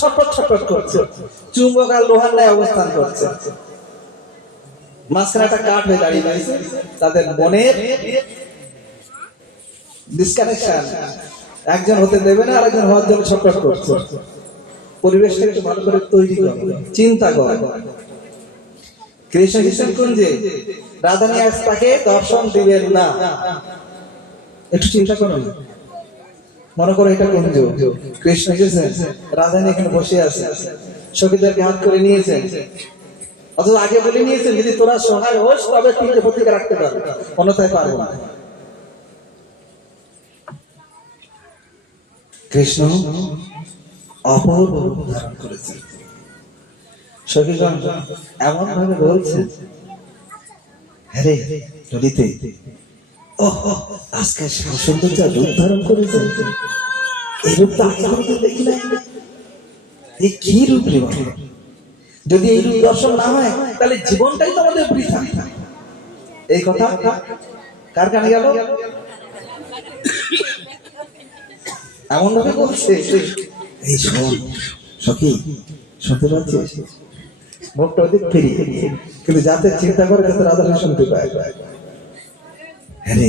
ছটপট ছটপট করছে, চুম্বক আর লোহার ন্যায় অবস্থান করছে, মাঝখানে একটা কাঠ হয়ে দাঁড়িয়ে রয়েছে। তাদের মনের ডিসকানেকশন, একজন হতে দেবে না, আরেকজন হওয়ার জন্য ছটপট করছে। পরিবেশটা একটু ভালো করে তৈরি কর, চিন্তা কর। কৃষ্ণ কিশোর কুঞ্জে রাধানী আজ তাকে দর্শন দিবেন না, একটু চিন্তা করো। মনে করো এটা কুঞ্জ, কৃষ্ণ গেছেন, রাধানী এখানে বসে আছে, সখীদেরকে হাত করে নিয়েছেন, অথচ আগে বলে নিয়েছেন যদি তোরা সহায় হোস তবে তিনটে প্রতিজ্ঞা রাখতে পারবে, অন্যথায় পারবো না। কৃষ্ণ অপূর্ব রূপ ধারণ করেছেন। সখীগণ এমন ভাবে বলছেন, হ্যাঁ ললিতে, আজকে সৌন্দর্য রূপ ধারণ করেছে, এই রূপটা আগে দেখি নাই, এই কি রূপ রে? যদি এই রূপ দর্শন না হয় তাহলে জীবনটাই তো আমাদের বৃথা। এই কথা কার কানে গেল? এমন ভাবে বলছে, এই শোন সখী, শুনতে পাচ্ছিস? মুখটা ওদিক ফিরিয়ে, কিন্তু যাতে চিন্তা করে যাতে রাধা শুনতে পায়। হ্যাঁ রে,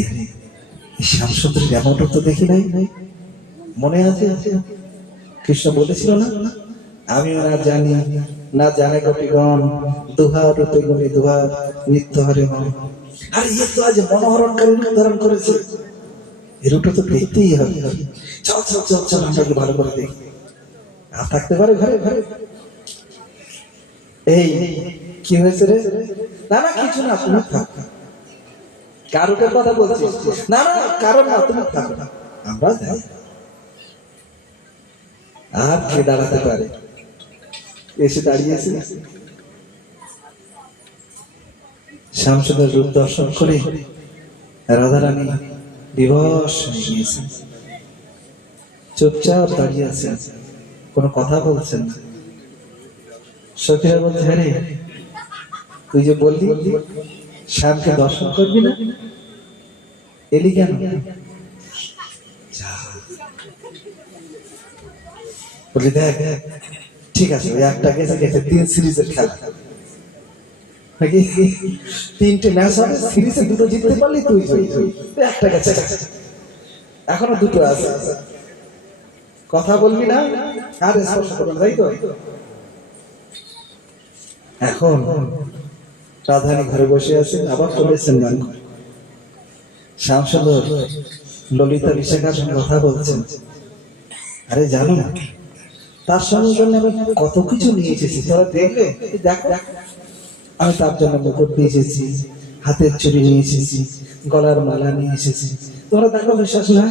শ্যামসুন্দরী এমনটা তো দেখি নাই, মনে আছে? কৃষ্ণ বলেছিল না, আমি না জানি না জানে গোপীগণ, দুহার রূপে গুণী দুহার নিত্য হরে মন। আরে ইয়ে তো আজ মনোহরণকারী রূপ ধারণ করেছে, এই রূপটা তো দেখতেই হবে। চল চল চল চল, আমরা কি ভালো করে দেখি। আর থাকতে পারে ঘরে ঘরে? এই কি হয়েছে রে? না না কিছু না, তুমি থাক। কারোর কথা বলছিস? না না কারণ না, তুমি থাক, আমরা যাই। আর কে দাঁড়াতে পারে? এসে দাঁড়িয়েছে। শ্যামসুন্দর রূপ দর্শন করে রাধারানী বিবশ হয়ে গিয়েছেন, চুপচাপ দাঁড়িয়ে আছেন, কোনো কথা বলছেন না। সখীরা বলছে, হ্যাঁ রে, তুই যে বললি শ্যামকে দর্শন করবি না, এলি কেন? বলি দেখ, ঠিক আছে, ওই একটা গেছে গেছে 3 সিরিজের খেলা নাকি, 3টে ম্যাচ হবে, সিরিজে 2টো জিততে পারলি তুই জয়ী, একটা গেছে, এখনো 2টো আছে। কথা বলবি না আর স্পর্শ করবেন, তাই তো? এখন রাধারানী ঘরে বসে আছেন, আবার চলেছেন গান। শ্যামসুন্দর ললিতা বিশাখার সঙ্গে কথা বলছেন। আরে জানো না, তার সঙ্গে জন্য আমি কত কিছু নিয়ে এসেছি, তোরা দেখবে? দেখ দেখ, আমি তার জন্য মুকুট নিয়ে এসেছি, হাতের চুড়ি নিয়ে এসেছি, গলার মালা নিয়ে এসেছি, তোমরা দেখো, বিশ্বাস না?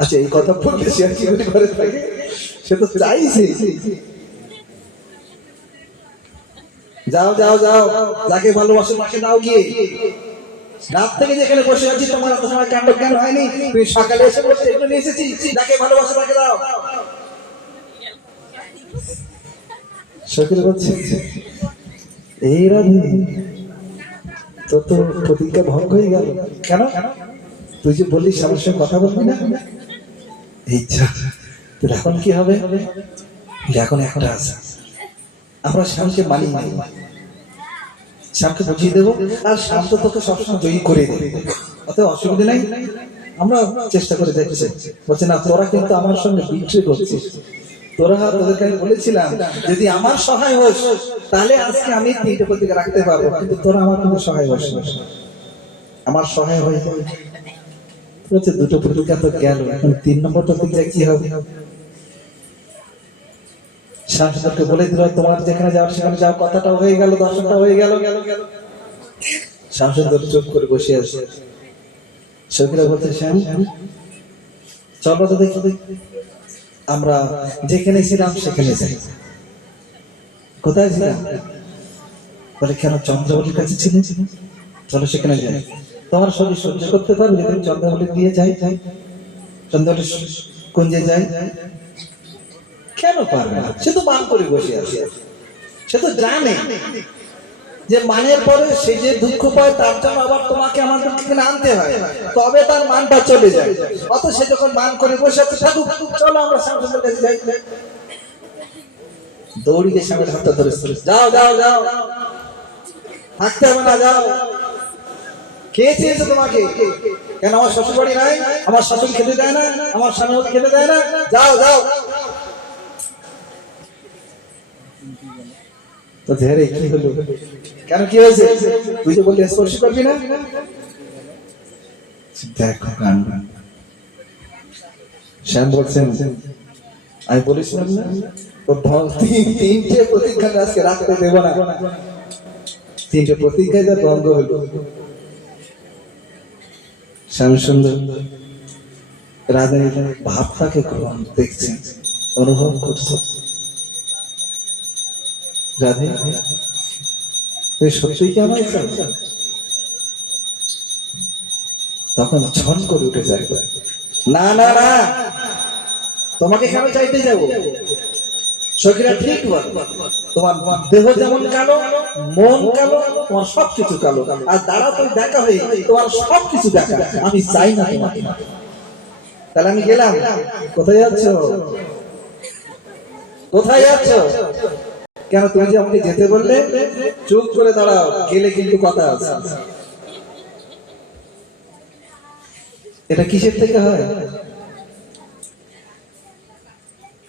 আচ্ছা, এই কথা বললে সে আর কি করে থাকে? সে তো চাইছে। যাও যাও যাও, যাকে ভালোবাসো তাকে দাও গিয়ে। রাত থেকে যেখানে বসে আছি তোমার এত সময় কাণ্ড জ্ঞান হয়নি, তুমি সকালে এসে বসে এগুলো নিয়ে এসেছি, যাকে ভালোবাসো তাকে দাও। সখীরা বলছে, এই রাধে, তোর তো প্রতিজ্ঞা ভঙ্গ হয়ে গেল। কেন? তুই যে বললি স্বামীর সঙ্গে কথা বলবি না, ইচ্ছা তোর এখন কি হবে? এখন একটা আছে, আমরা শ্যামকে মানি না, শ্যামকে বুঝিয়ে দেবো, আর শ্যাম তো তোকে সবসময় জয়ী করে দেবে, অতএব অসুবিধা নাই, আমরা চেষ্টা করে দেখছি। বলছে না, তোরা কিন্তু আমার সঙ্গে বিট্রে করছিস, তোরা তোদেরকে আমি বলেছিলাম যদি আমার সহায় হোস তাহলে আজকে আমি 3টে প্রতিজ্ঞা রাখতে পারবো, কিন্তু তোরা আমার কিন্তু সহায় হোস না, আমার সহায় হয়ে যাবে। বলছে 2টো প্রতিজ্ঞা তো গেল, এখন 3 নম্বর প্রতিজ্ঞা কি হবে? শ্যামসুন্দরকে বলে দিল, তোমার যেখানে যাও সেখানে যাও, কথাটা হয়ে গেল, দর্শনটা হয়ে গেল। শ্যামসুন্দর চুপ করে বসে আছে। সখীরা বলছে, শ্যাম চলো তো দেখি, আমরা যেখানে ছিলাম সেখানে যাই। কোথায় ছিলাম? বলে, কেন চন্দ্রবলীর কাছে ছিলেন? চলো সেখানে যাই। তোমার শরীর সহ্য করতে পারবে যদি আমি চন্দ্রবলী দিয়ে যাই? চন্দ্রবলী কুঞ্জে যাই? কেন পারবে না? সে তো মান করে বসে আছে, সে তো জানে যে মানের পরে সে যে দুঃখ পায় তার জন্য আবার তোমাকে আমাদের এখানে আনতে হয়, তবে তার মানটা চলে যায়। অত সে যখন মান করে বসে আছে, থাকুক, চলো আমরা শ্যামসুন্দরের কাছে যাই। দৌড়িয়ে স্বামীর হাতটা ধরে, যাও যাও যাও, থাকতে হবে না, যাও। কে চেয়েছে তোমাকে? কেন আমার শ্বশুর বাড়ি নাই? আমার শাশুড়ি খেতে দেয় না? আমার স্বামী খেতে দেয় না? যাও যাও। তো ধরে কি হলো? কেন কি হয়েছে? তুই যে বললি স্পর্শ করবি না, দেখো কাণ্ড। শ্যাম বলছেন, আমি বলেছিলাম না ও 3টে প্রতিজ্ঞা আজকে রাখতে দেব না, 3টে প্রতিজ্ঞা যা ভঙ্গ হলো। শ্যামসুন্দর রাধারানীর ভাবটাকে দেখছেন, অনুভব করছে। রাধে, তুই সত্যিই কি আমায় চাও? তখন ছন করে উঠে যায়, না না না, তোমাকে কেন চাইতে যাবো? সখীরা ঠিক বল, তোমার দেহ যেমন কালো, মন কালো, তোমার সবকিছু কালো, আর দাঁড়া তো দেখা হয়ে তোমার সবকিছু দেখা। আমি চাই না তোমাকে। তাহলে আমি গেলাম। কোথায় যাচ্ছ? কোথায় যাচ্ছ? কেন তুমি যে আমাকে যেতে বললে? চুপ করে দাঁড়াও, গেলে কিন্তু কথা আছে। এটা কিসের থেকে হয়?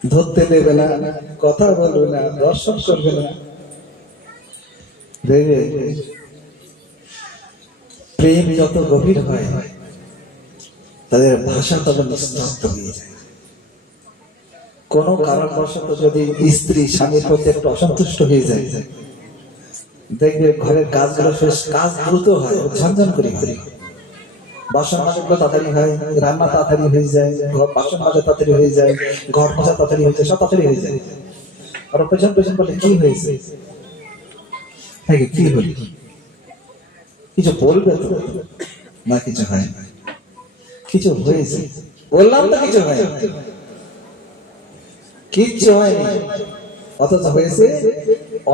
ধরতে দেবে না, কথা বলবে না, দর্শন করবে না। দেবে প্রেম যত গভীর হয় তাদের ভাষা তত নিস্তব্ধ হয়ে যায়। কোন কারণবশত যদি স্ত্রী স্বামীর প্রতি একটু অসন্তুষ্ট হয়ে যায়, দেখবে ঘরের কাজগুলো শেষ, কাজ দ্রুত হয়, ঝনঝন করে করি। বাসন মাজা তাড়াতাড়ি হয়, রান্না তাড়াতাড়ি হয়ে যায়, বাসন মাজা তাড়াতাড়ি হয়ে যায়, ঘর মোছা তাড়াতাড়ি হয়ে যায়, সব তাড়াতাড়ি হয়ে যায়। আর পেছন পেছন বলে কি হয়েছে? হ্যাঁ কি বলি? কিছু বলবে তো না? কিছু হয় না, কিছু হয়েছে বললাম তো, কিছু হয় না, কিচ্ছু হয়নি, অথচ হয়েছে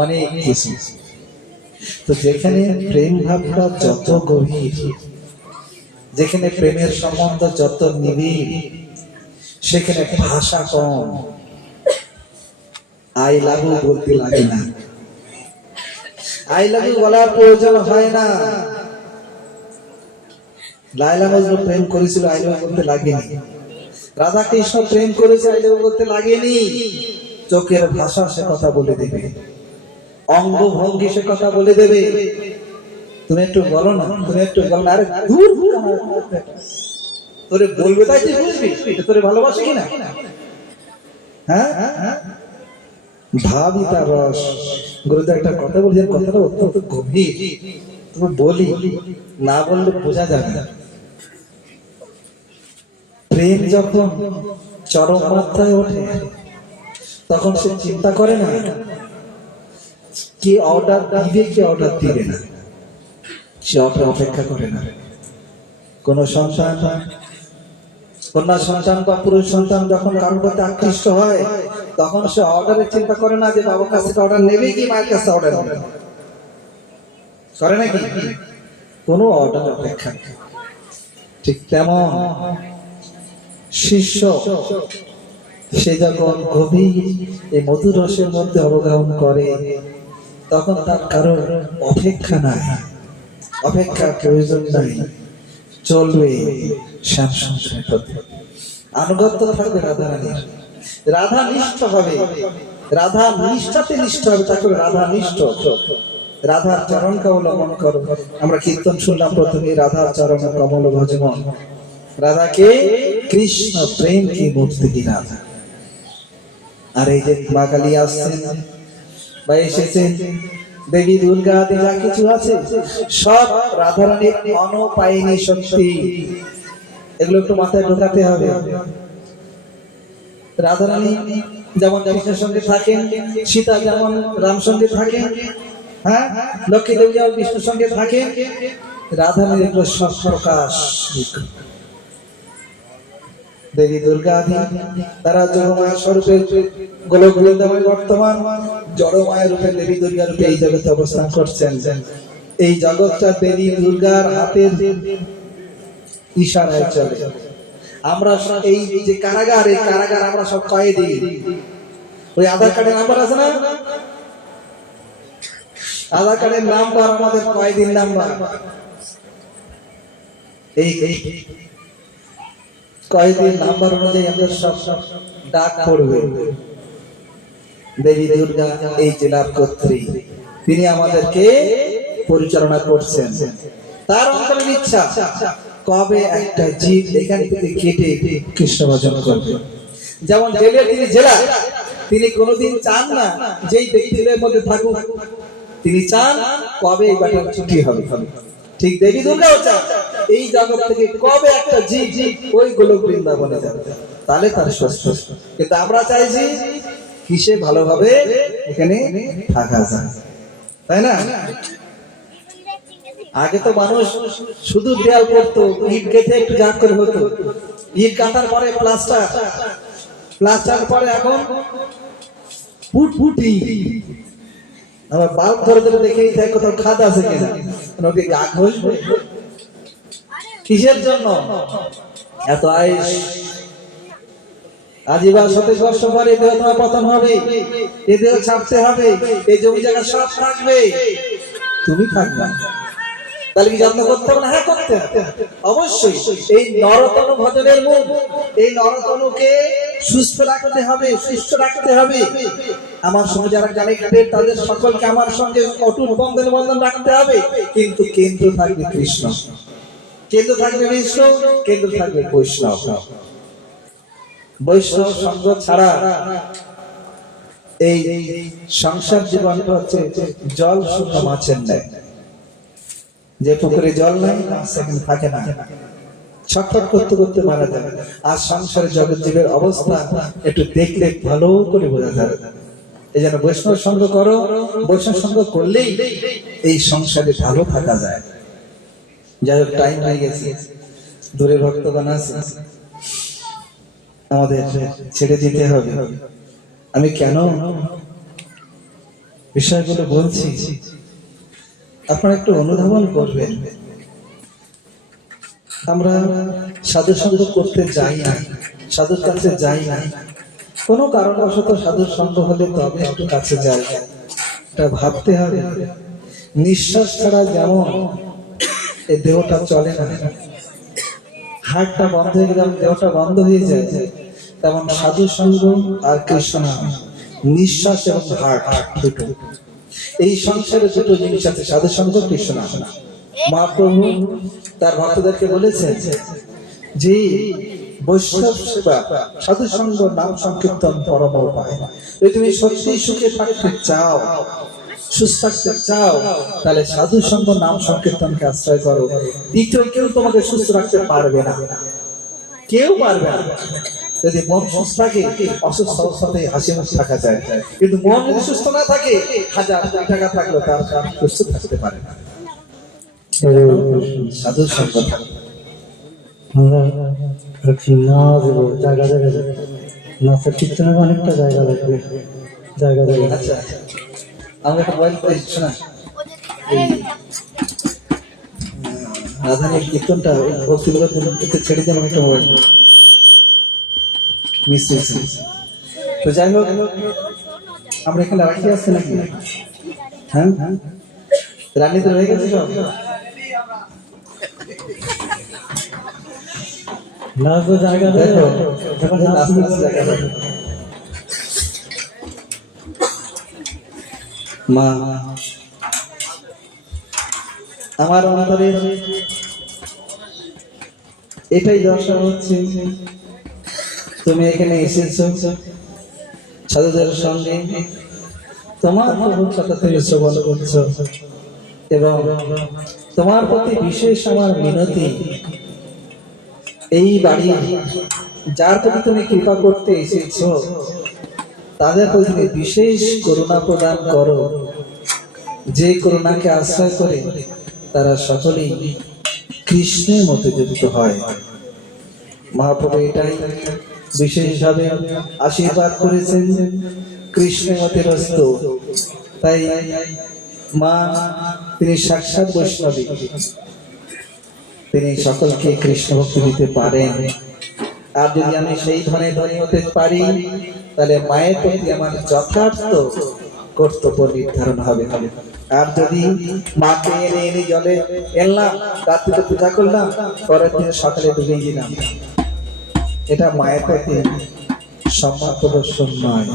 অনেক কিছু। তো যেখানে প্রেম ভাবটা যত গভীর, যেখানে প্রেমের সম্বন্ধ যত নিবিড়, সেখানে ভাষা কম, আই লাভ ইউ বলতে লাগে না, আই লাভ ইউ বলার প্রয়োজন হয় না। লায়লা মজনু প্রেম করেছিল, আই লাভ ইউ বলতে লাগেনি। রাধা কৃষ্ণ প্রেম করেছে, আই লাভ ইউ বলতে লাগেনি। চোখের ভাষা সে কথা বলে দেবে, অঙ্গ ভঙ্গি সে কথা বলে দেবে। তুমি একটু বলো না, তুমি একটু বলো না, আরে দূর তোরে বলবে তাই তুই বুঝবি তোরে ভালোবাসে কিনা। হ্যাঁ, ভাবি তার রস। গুরুদেব একটা কথা বলি, কথাটা অত্যন্ত গভীর, তুমি বলি না বললে বোঝা যাবে না। প্রেম যখন চরম মাত্রায় ওঠে তখন সে চিন্তা করে না কি অর্ডার দিবে, কি অর্ডার দিবে না, সে অপেক্ষা করে না। কোন সন্তান, কন্যা সন্তান বা পুরুষ সন্তান যখন কারোর প্রতি আকৃষ্ট হয় তখন সে অর্ডারের চিন্তা করে না যে বাবার কাছ থেকে অর্ডার নেবে কি মায়ের কাছে অর্ডার নেবে, করে নাকি? কোনো অর্ডার অপেক্ষা নেই। ঠিক তেমন শিষ্য সে যখন গভীর এই মধুর রসের মধ্যে অবগাহন করে তখন তার কারোর অপেক্ষা নাই, অপেক্ষার প্রয়োজন নাই, চলবে শ্যাম সুন্দরের প্রতি, আনুগত্য থাকবে রাধারানীর, রাধা নিষ্ঠ হবে, রাধা নিষ্ঠাতে নিষ্ঠ হবে, তাকে রাধা নিষ্ঠ। রাধার চরণকে অবলম্বন করো। আমরা কীর্তন শুনলাম প্রথমে, রাধার চরণ কমল ভজমন। রাধাকে কৃষ্ণ প্রেম কি মূর্তি কি রাধা। আর এই যে মা কালী আসছেন বা এসেছেন, দেবী দুর্গা আদি যা কিছু আছে সব রাধারানীর অনপায়নী শক্তি। এগুলো একটু মাথায় ঢোকাতে হবে। রাধারানী যেমন কৃষ্ণের সঙ্গে থাকেন, সীতা যেমন রাম সঙ্গে থাকেন, হ্যাঁ, লক্ষ্মী দেবী যেমন বিষ্ণুর সঙ্গে থাকেন, রাধারানীর এগুলো সব প্রকাশ। দেবী দুর্গা আদি তারা জড়মায়া স্বরূপে গোলক বৃন্দাবনে বর্তমান, জড়মায়া রূপে দেবী দুর্গা রূপে এই জগতে অবস্থান করছেন। এই জগৎটা দেবী দুর্গার হাতের ইশারায় চলে। আমরা এই যে কারাগার, এই কারাগার আমরা সব কয়েদি। ওই আধার কার্ডের নাম্বার আছে না, আধার কার্ডের নাম্বার আমাদের কয়েদির নাম্বার। এই কয়েদির নাম্বার অনুযায়ী আমাদের সব ডাক পড়বে। দেবী দুর্গা এই জেলার কর্ত্রী, তিনি আমাদেরকে পরিচালনা করছেন। তার অন্তরের ইচ্ছা কবে একটা জীব এখান থেকে কেটে কৃষ্ণ ভজন করবে। যেমন জেলের তিনি জেলা, তিনি কোনোদিন চান না যে এই ব্যক্তিদের মধ্যে থাকুক, তিনি চান কবে এই ব্যাটার ছুটি হবে। ঠিক দেবী দুর্গাও চান এই জগৎ থেকে কবে একটা জীব ওই গোলক বৃন্দাবনে যাবে, তাহলে তার সুস্থ। কিন্তু আমরা চাইছি কিসে ভালোভাবে এখানে থাকা যায়, তাই না? আগে তো মানুষ শুধু দেয়াল করতো, ইট গেঁথে একটু জাগ করে হতো, ইট গাঁথার পরে প্লাস্টার, প্লাস্টার পরে এখন ফুটফুটি। আমার বাল্ব ধরে ধরে দেখেই থাকে কোথাও খাদ আছে কিনা, ওকে গা ঘষবে কিসের জন্য? এত আয়েস। আজীবন 27 বর্ষ পরে দেহ তোমার পতন হবে, এ দেহ ছাড়তে হবে, এই জমি জায়গা সব থাকবে, তুমি থাকবে না। তাহলে কি যত্ন করতে হবে না? হ্যাঁ, করতে হবে অবশ্যই। এই নরতনু ভজনের মূল, এই নরতনুকে সুস্থ রাখতে হবে, সুস্থ রাখতে হবে। আমার সঙ্গে যারা গানে কাটে তাদের সকলকে আমার সঙ্গে অটুট বন্ধন রাখতে হবে। কিন্তু কেন্দ্র থাকবে কৃষ্ণ, কেন্দ্র থাকবে বিষ্ণু, কেন্দ্র থাকবে বৈষ্ণব। বৈষ্ণব সঙ্গ ছাড়া এই সংসার জীবনটা হচ্ছে জল শুকনো মাছের ন্যায়। যে পুকুরে জল নাই সেখানে থাকে না, ছটফট করতে করতে মারা যাবে। আর সংসারের জগৎ জীবের অবস্থা একটু দেখলে ভালো করে বোঝা যাবে। এই জন্য বৈষ্ণব সঙ্গ করো, বৈষ্ণব সঙ্গ করলেই এই সংসারে ভালো থাকা যায়। যাই হোক, টাইম হয়ে গেছে, দূরে ভক্তগণ আছে, আমাদের ছেড়ে দিতে হবে। আমি কেন বিষয়গুলো বলছি আপনারা একটু অনুধাবন করবেন। আমরা সাধু সঙ্গ করতে যাই না, সাধুর কাছে যাই না, কোনো কারণবশত সাধুর সঙ্গ হলে তবে একটু কাছে যাই। এটা ভাবতে হবে, নিঃশ্বাস ছাড়া যেমন এই দেহটা চলে না, হার্টটা বন্ধ হয়ে গেলে দেহটা বন্ধ হয়ে যায়, তেমন সাধু সঙ্গ আর কৃষ্ণ নাম, নিঃশ্বাস এবং হার্ট দুটো, এই সংসারে দুটো জিনিস আছে, সাধু সঙ্গ, কৃষ্ণ নাম। মহাপ্রভু তার ভক্তদেরকে বলেছেন যে বৈষ্ণব সেবা, সাধু সঙ্গ, নাম সংকীর্তন পরম উপায়। যদি তুমি সত্যি সুখে থাকতে চাও, সুস্থ থাকতে চাও, তাহলে সাধু সঙ্গ, নাম সংকীর্তনকে আশ্রয় করো। দ্বিতীয় কেউ তোমাকে সুস্থ রাখতে পারবে না, কেউ পারবে না। যদি মন সুস্থ থাকে, অসুস্থ অবস্থাতে হাসি মুখ থাকা যায়, কিন্তু মন যদি সুস্থ না থাকে, হাজার টাকা থাকলেও তার সুস্থ থাকতে পারে না। সাধু সঙ্গ থাকবে। আমরা একটু নাচ দেবো, জায়গা জায়গা যাবে, নাচের কীর্তনের অনেকটা জায়গা লাগবে, জায়গা জায়গা। আচ্ছা, আমরা একটা মোবাইল পাই, শোনা রাধানের কীর্তনটা ভক্তিগুলো ছেড়ে দিয়ে আমাকে একটা মোবাইল মিস হয়েছে। তো যাই হোক, আমরা এখানে রাখি আসছে নাকি? হ্যাঁ, রান্নিতে রয়ে গেছে সব। নাচবো জায়গা দেখো, যখন নাচ জায়গা দেখো। মা, আমার অন্তরে এটাই দর্শন হচ্ছে, তুমি এখানে এসেছো সাধুদের সঙ্গে, তোমার প্রভুর কথা তুমি শ্রবণ করছো, এবং তোমার প্রতি বিশেষ আমার মিনতি, এই বাড়ি যার প্রতি তুমি কৃপা করতে এসেছো তাদের প্রতি বিশেষ করুণা প্রদান করো, যে করুণাকে আশ্রয় করে তারা সকলেই কৃষ্ণের মতে যুক্ত হয়। মহাপ্রভু এটাই বিশেষভাবে আশীর্বাদ করেছেন, কৃষ্ণের মতে রস্ত। তাই মা তিনি সাক্ষাৎ বৈষ্ণবী, তিনি সকলকে কৃষ্ণ ভক্তি দিতে পারেন। আর যদি আমি সেই ধরনের ধনী হতে পারি, তাহলে মায়ের প্রতি আমার যথার্থ কর্তব্য নির্ধারণ হবে। আর যদি মাকে এনে এনে জলে এনলাম, রাত্রিতে পূজা করলাম, পরের দিন সকালে ডুবিয়ে দিলাম, এটা মায়ের প্রতি সম্মান প্রদর্শন নয়।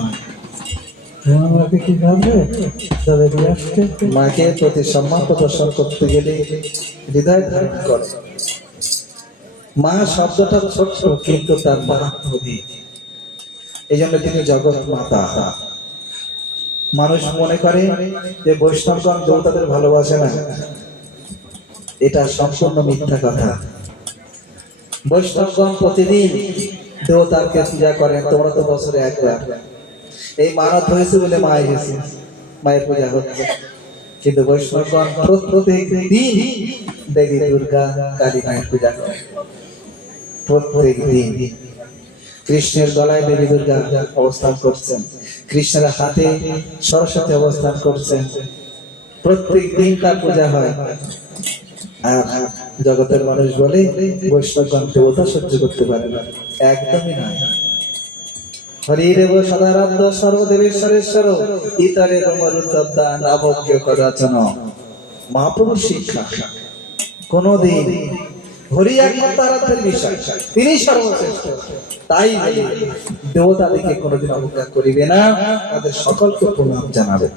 আমাকে কি ভাববে চলে দিয়ে আসতে? মাকে প্রতি সম্মান প্রদর্শন করতে গেলে হৃদয় ধারণ করে। মা শব্দটা ছোট্ট, কিন্তু তার মাহাত্ম্য অধিক। এই জন্য তিনি জগৎ মাতা। মানুষ মনে করে যে বৈষ্ণবগণ দেবতাদের ভালোবাসে না, এটা সম্পূর্ণ মিথ্যা কথা। বৈষ্ণবগণ প্রতিদিন দেবতাকে পূজা করেন, তোমরা তো বছরে একবার। এই মানত হয়েছে বলে মা এসেছে, মায়ের পূজা হচ্ছে, কিন্তু বৈষ্ণবগণ প্রত্যেক দিন দেবী দুর্গা, কালী মায়ের পূজা করে। প্রত্যেক দিন কৃষ্ণের গলায় দেবী দুর্গা অবস্থান করছেন, কৃষ্ণের হাতে সরস্বতী অবস্থান করছেন, প্রত্যেক দিন তার পূজা হয়। আর জগতের মানুষ বলে বৈষ্ণবগণ দেবতা সহ্য করতে পারে না, একদমই নয়। হরিরেব সদারাধ্য সর্বদেবেশ্বরেশ্বর ইতরে মরুদ্দা নবজ্ঞ কদাচন। মহাপ্রভুর শিক্ষা কোনদিন হরি একমাত্র আরাধ্যের বিষয়, তিনি সর্বশ্রেষ্ঠ। তাই দেবতাদিকে কোনোদিন অবজ্ঞা করিবে না, তাদের সকলকে প্রণাম জানাবে।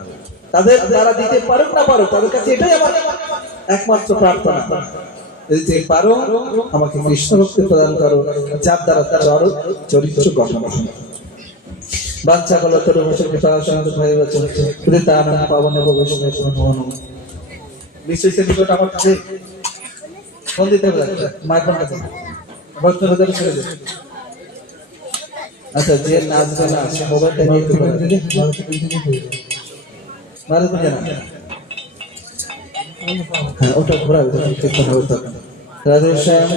তাদের তারা দিতে পারুক না পারুক, তাদের কাছে এটাই আমার একমাত্র প্রার্থনা, যদি তুমি পারো আমাকে কৃষ্ণ ভক্তি প্রদান করো, যার দ্বারা চরিত্র গঠন হয়। বাচ্চা কল তোর বছর পাবনে বিশ্বের নিকট আমার কাছে ফোন দিতে হবে, মায়ের ফোন কাছে ভক্তদের ছেড়ে দেবে। আচ্ছা, যে নাচবে না সে মোবাইলটা নিয়ে ভালো করে জানা, হ্যাঁ ওটা ঘোরাবে, রাধে শ্যাম।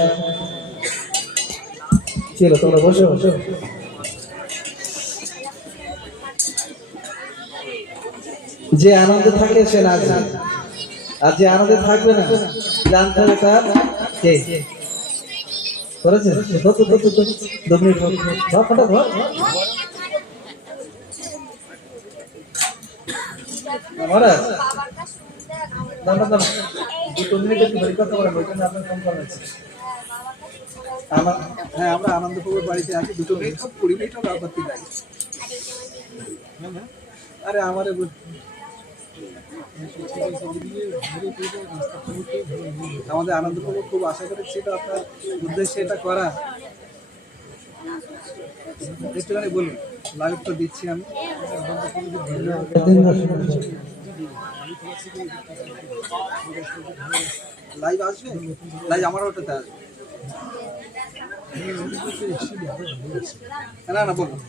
কি হলো, তোমরা বসে বসে যে আনন্দে থাকে সে নাচবে, আর যে আনন্দে থাকবে না জানতে হবে তার কে করেছে। হ্যাঁ, আমরা আনন্দপুরের বাড়িতে আছি, 2 মিনিট 20 মিনিট আপত্তি নাই। আরে আমারে আমাদের আনন্দপুর খুব আশা করেছিল আপনার উদ্দেশ্যে এটা করা। একটুখানি বলুন, লাইভ তো দিচ্ছি আমি। লাইভ আসবে, লাইভ আমার ওটাতে আসবে। না না বলুন।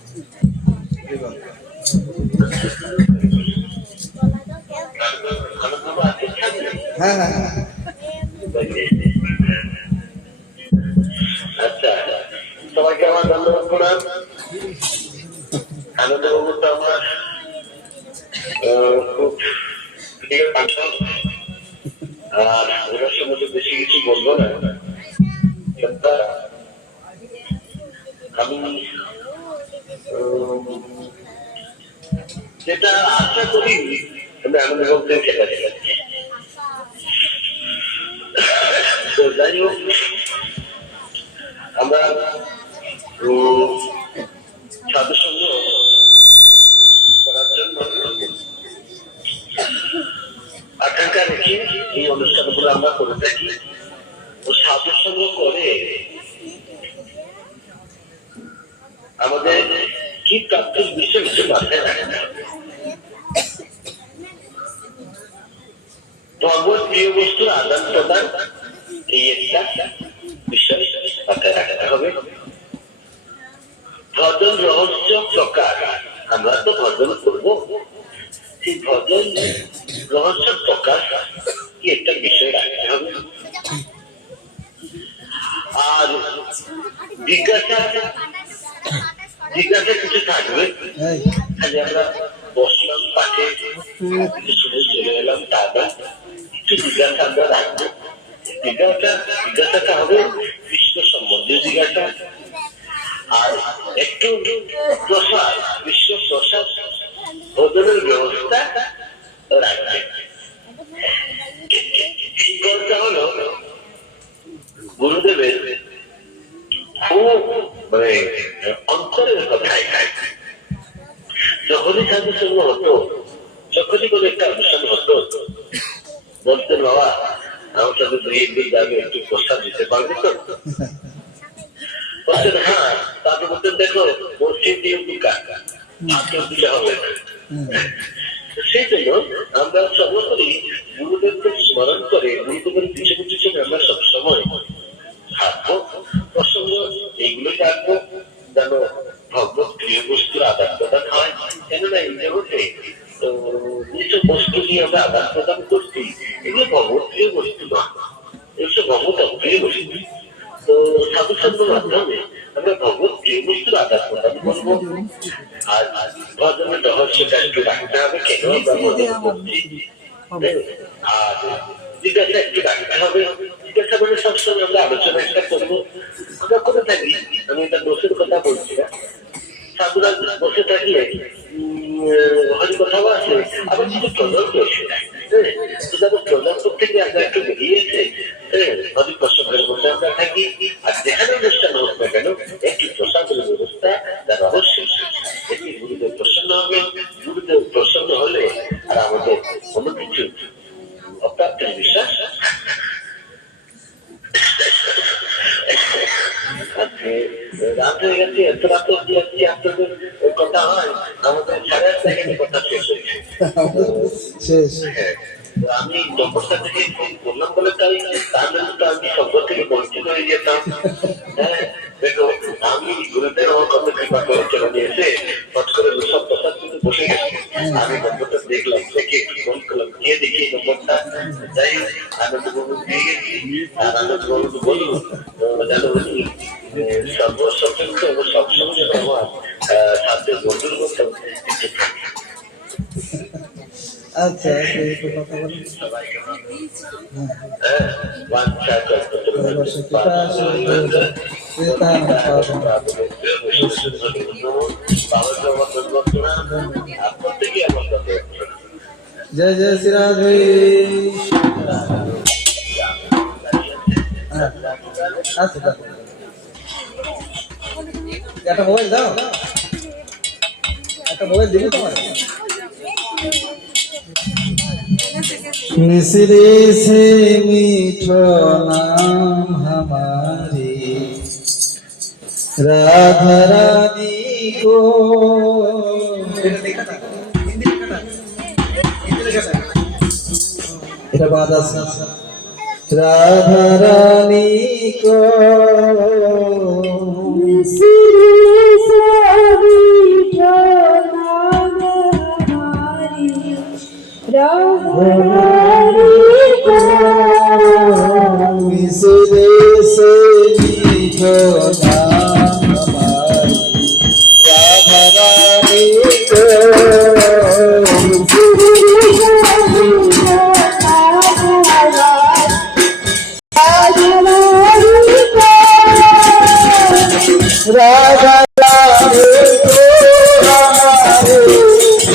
হ্যাঁ হ্যাঁ হ্যাঁ, আচ্ছা, সবাইকে আমার ধন্যবাদ প্রণাম। আনন্দবাবু তো আমার খুব প্রিয় পাঠক, আর ওনার সম্বন্ধে বেশি কিছু বলবো না। আমি যেটা আশা করি আমি আনন্দবাবুকে সেটা দেখাচ্ছি। তো যাই হোক, আমরা সাধু সঙ্গ করার জন্য আকাঙ্ক্ষা রেখে এই অনুষ্ঠানগুলো আমরা করে থাকি। ও সাধু সঙ্গ করে আমাদের কি প্রাপ্তির বিষয় কিছু মাথায় রাখে না। ভগবত প্রিয় বস্তুর আদান প্রদান, এই একটা বিষয় মাথায় রাখতে হবে। ভজন রহস্য প্রকার, আমরা তো ভজন করবো, সেই ভজন রহস্য প্রকাশ কি একটা বিষয় রাখতে হবে। আর জিজ্ঞাসা কিছু থাকবে, আমরা বসলাম পাঠে কিছু শুনে চলে এলাম, তা না, কিছু জিজ্ঞাসা আমরা রাখবো। জিজ্ঞাসাটা হবে কৃষ্ণ সম্বন্ধীয় জিজ্ঞাসা, আর একটু প্রসাদ, বিশ্ব প্রসাদ ভোজনের ব্যবস্থা রাখবে। এই গল্পটা হলো গুরুদেবের খুব মানে অন্তরের কথাই। যখনই সাধু সঙ্গ হতো, যখনই কোনো একটা অনুষ্ঠান হতো, বলতেন বাবা আমার সাথে 2 দিন যাবে, একটু প্রস্তাব দিতে পারবে তো? বলতেন হ্যাঁ। তারপর বলতেন দেখো মসজিদ দিয়ে দিলে হবে না। সেই জন্য আমরা সর্বোপরি গুরুদেবকে স্মরণ করে গুরুদেবের পিছনে পিছনে আমরা সবসময় থাকবো, প্রসঙ্গ এইগুলো থাকবো, যেন ভগবত প্রিয় বস্তুর আদান প্রদান হয়। কেননা এই জগতে যেসব বস্তু নিয়ে আমরা আদান প্রদান করছি, এগুলো ভগবত প্রিয় বস্তু নয়, এসব ভগবত অপ্রিয় বস্তু। তো সাধু সঙ্গের মাধ্যমে আমরা ভগবত প্রিয় বস্তুর আদান প্রদান করবো। আর ভজনের রহস্যটা একটু রাখতে হবে, কেন আমরা ভজন করছি। আর জিজ্ঞাসা একটু রাখতে হবে, জিজ্ঞাসা মানে সবসময় আমরা আলোচনা একটা করবো। আমরা করে থাকি, আমি এটা দোষের কথা বলছি না, সাধুরা বসে থাকলে হয়তো কোথাও আছে, আবার কিছু প্রজন্ম এসে যায়। যাদের প্রজন্ম থেকে আমরা একটু বেরিয়েছে, অনেক প্রসঙ্গের মধ্যে আমরা থাকি। আর যেখানে অনুষ্ঠান হোক না কেন, একটি প্রসাদের ব্যবস্থা, তার রহস্য একটি গুরুদেব প্রসন্ন হবে। গুরুদেব প্রসন্ন হলে আর আমাদের কোনো কিছু অপ্রাপ্তির বিশ্বাস রাত হয়ে গেছে, এত রাত অব্দি আজকে আপনাদের কথা হয়, আমাদের 8:30 কথা শেষ হয়েছে। শেষ। আমি নম্বরটা থেকে ফোন করলাম বলে তাই, তাহলে তো আমি সঙ্গ থেকে বঞ্চিত হয়ে যেতাম। হ্যাঁ দেখো, আমি গুরুদেব আমার কত কৃপা করে চলে নিয়েছে, হট করে সব প্রসাদ কিন্তু বসে গেছে। আমি নম্বরটা দেখলাম, দেখে একটু ফোন করলাম, কে দেখি নম্বরটা, যাই হোক আনন্দবাবু দিয়ে গেছি। আর আনন্দবাবু বলুন জানো সর্বসচেষ্ট এবং সবসময় যেন আমার সাথে বন্ধুর মতো আচ্ছা একটু কথা বলুন। জয় জয় শ্রীরাজ ভাই। আচ্ছা একটা মোবাইল দাও, একটা মোবাইল দিবি তোমার। मिश्री से मीठो नाम हमारी राधा रानी को। এটা বাদ আছে। राधा रानी को मिश्री से मीठो नाम हमारी राधा रानी को। राधा रानी को हमारे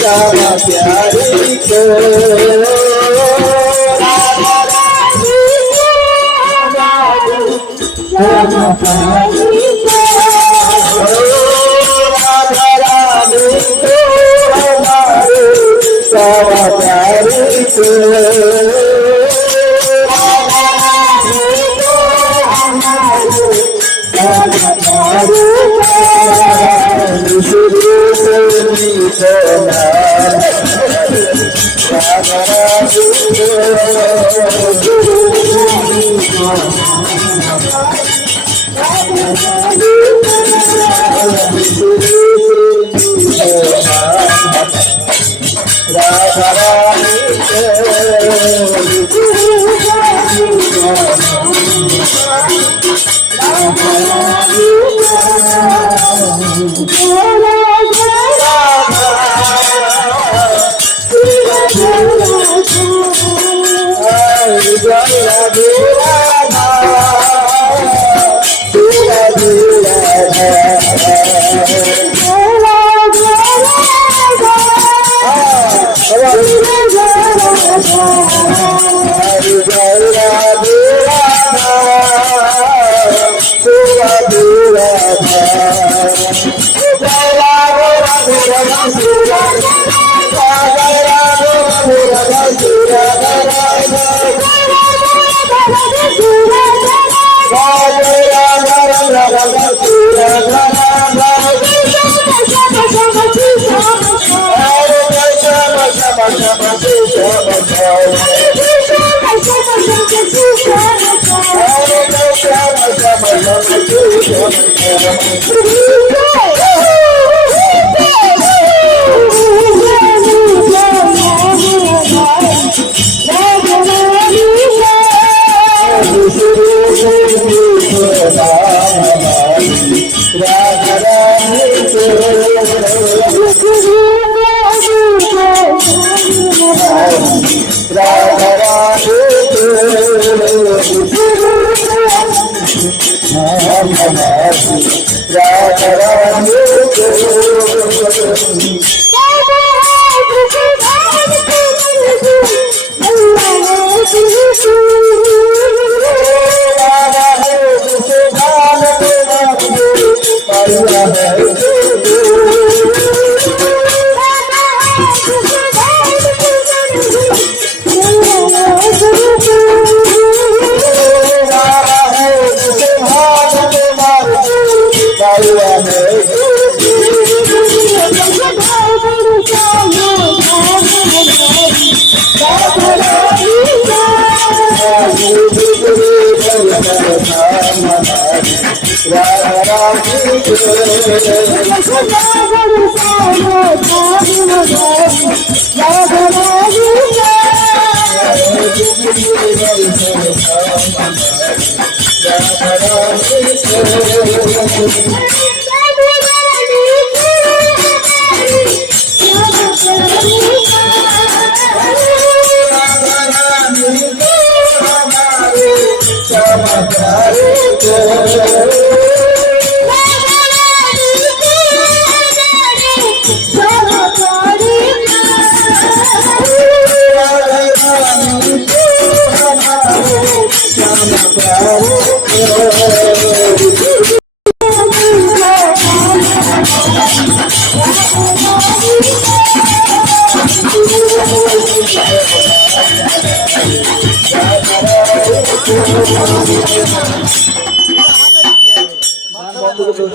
राधा प्यारी को। राधा रानी को हमारे राधा प्यारी को।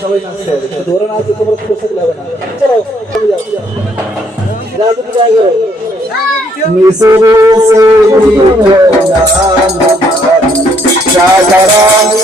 সবাই নাচতে হবে, ধরে নাচতে তোমরা বসে যাবে না। চলো রাজু কি যাই করো মিসরে সে রাধা রানী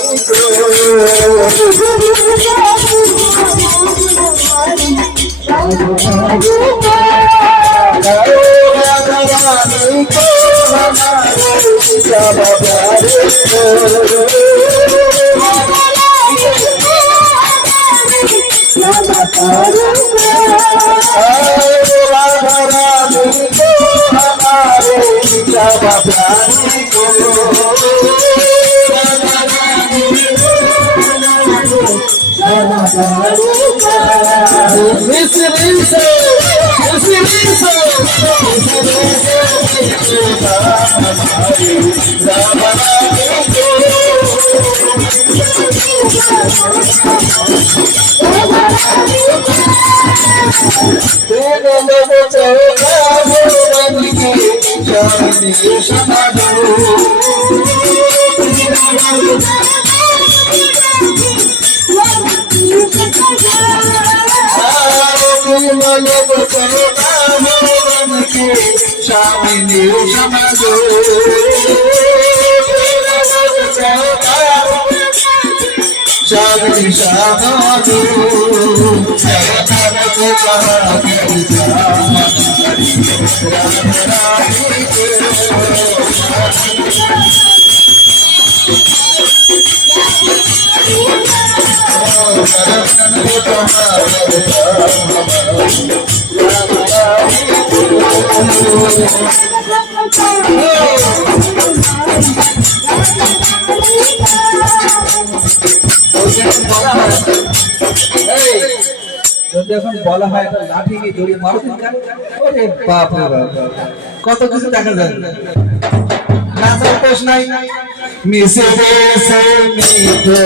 যদি এখন বলা হয় একটা লাঠি নিয়ে দড়িয়ে মারো দিন কেন? ওরে বাপ রে বাপ, কত কিছু দেখা যায়। নাচার দোষ নাই। মিসরে সে মিঠো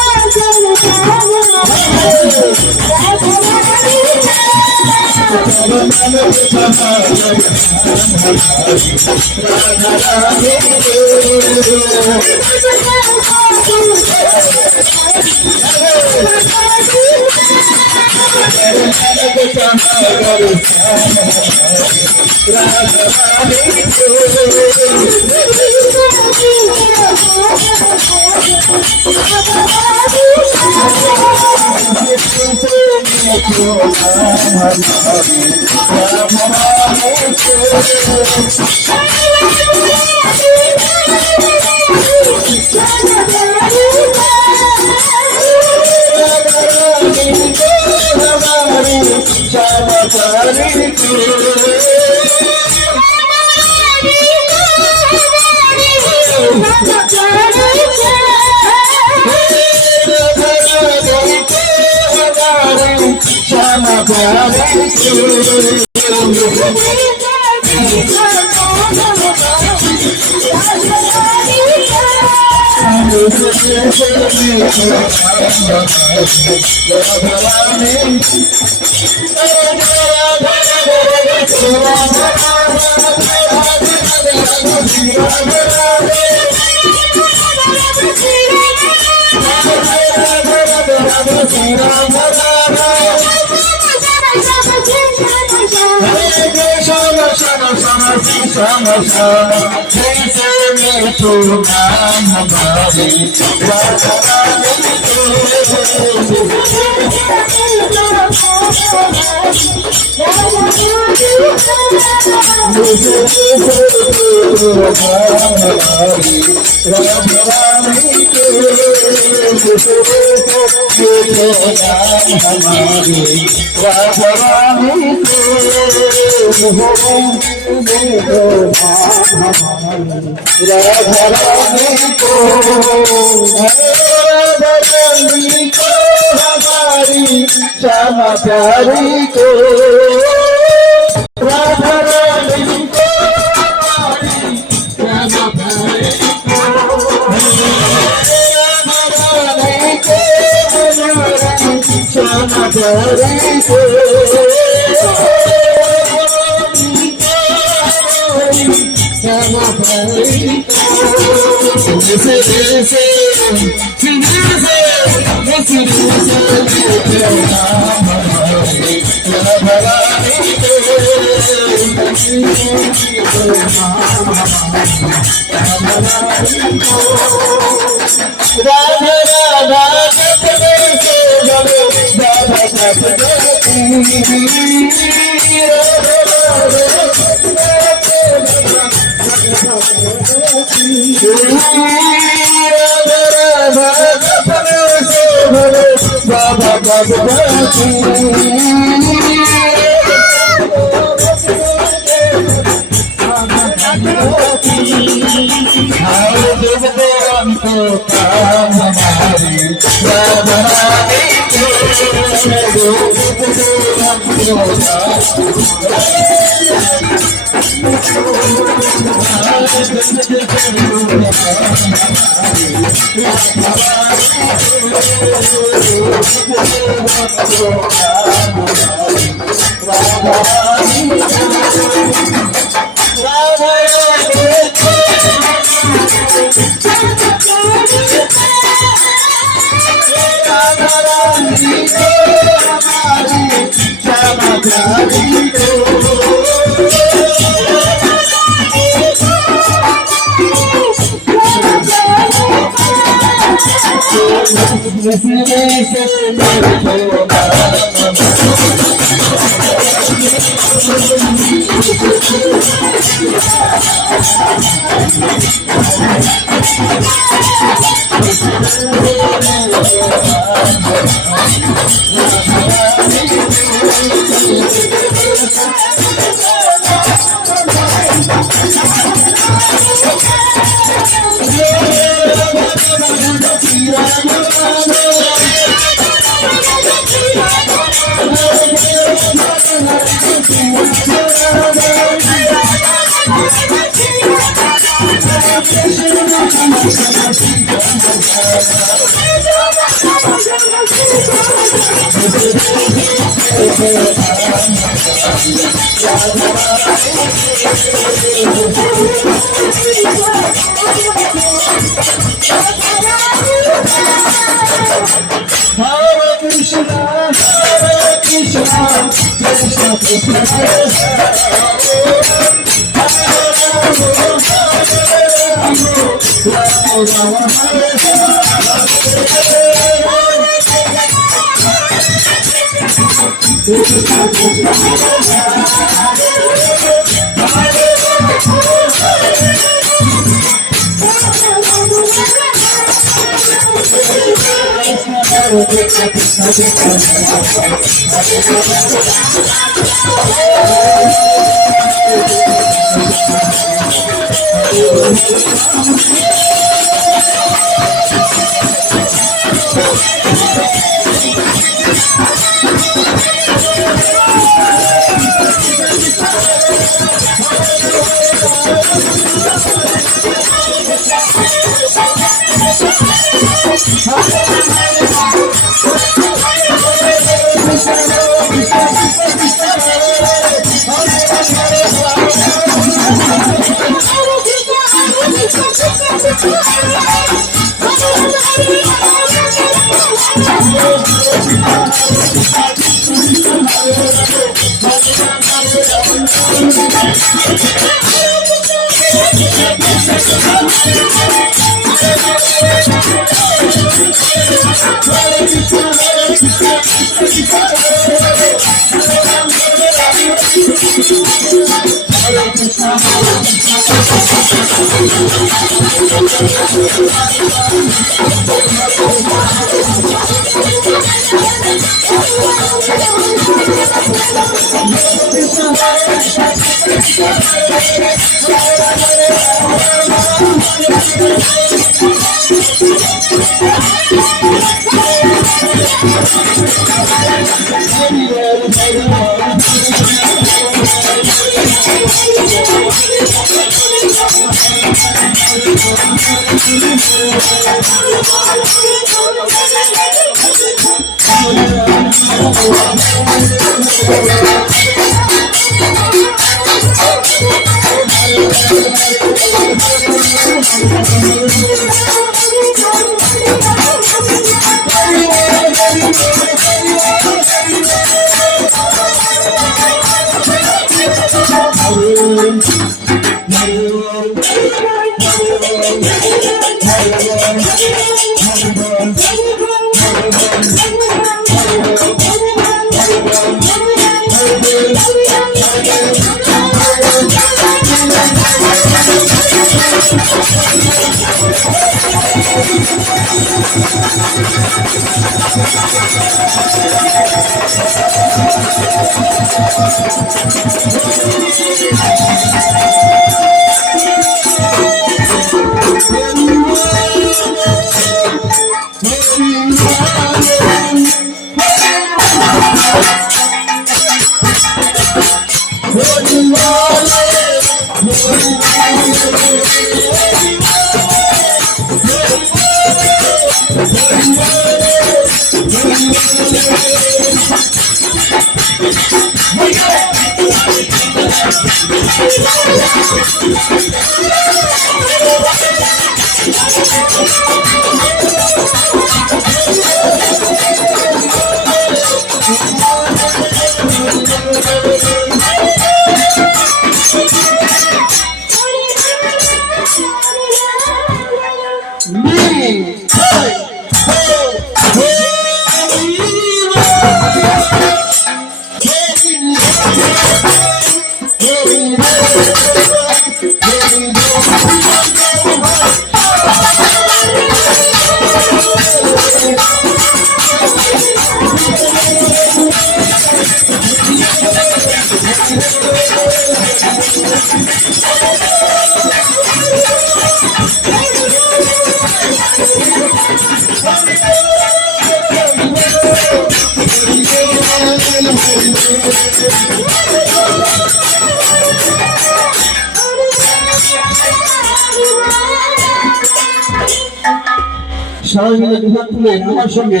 সবাই মিলে দুহাত তুলে আমার সঙ্গে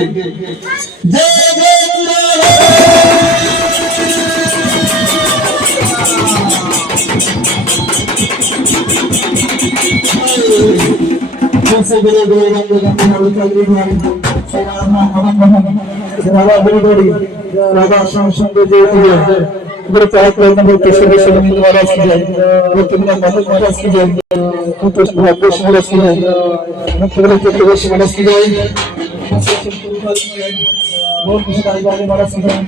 রাধা সঙ্গে যে गुरु पाक नंबर केशव स्वामी महाराज की जय मुक्तिनाथ महाराज महाराज की जय मुक्ति महाराज महाराज की जय मुक्ति महाराज की जय बोल कृष्ण राज महाराज की जय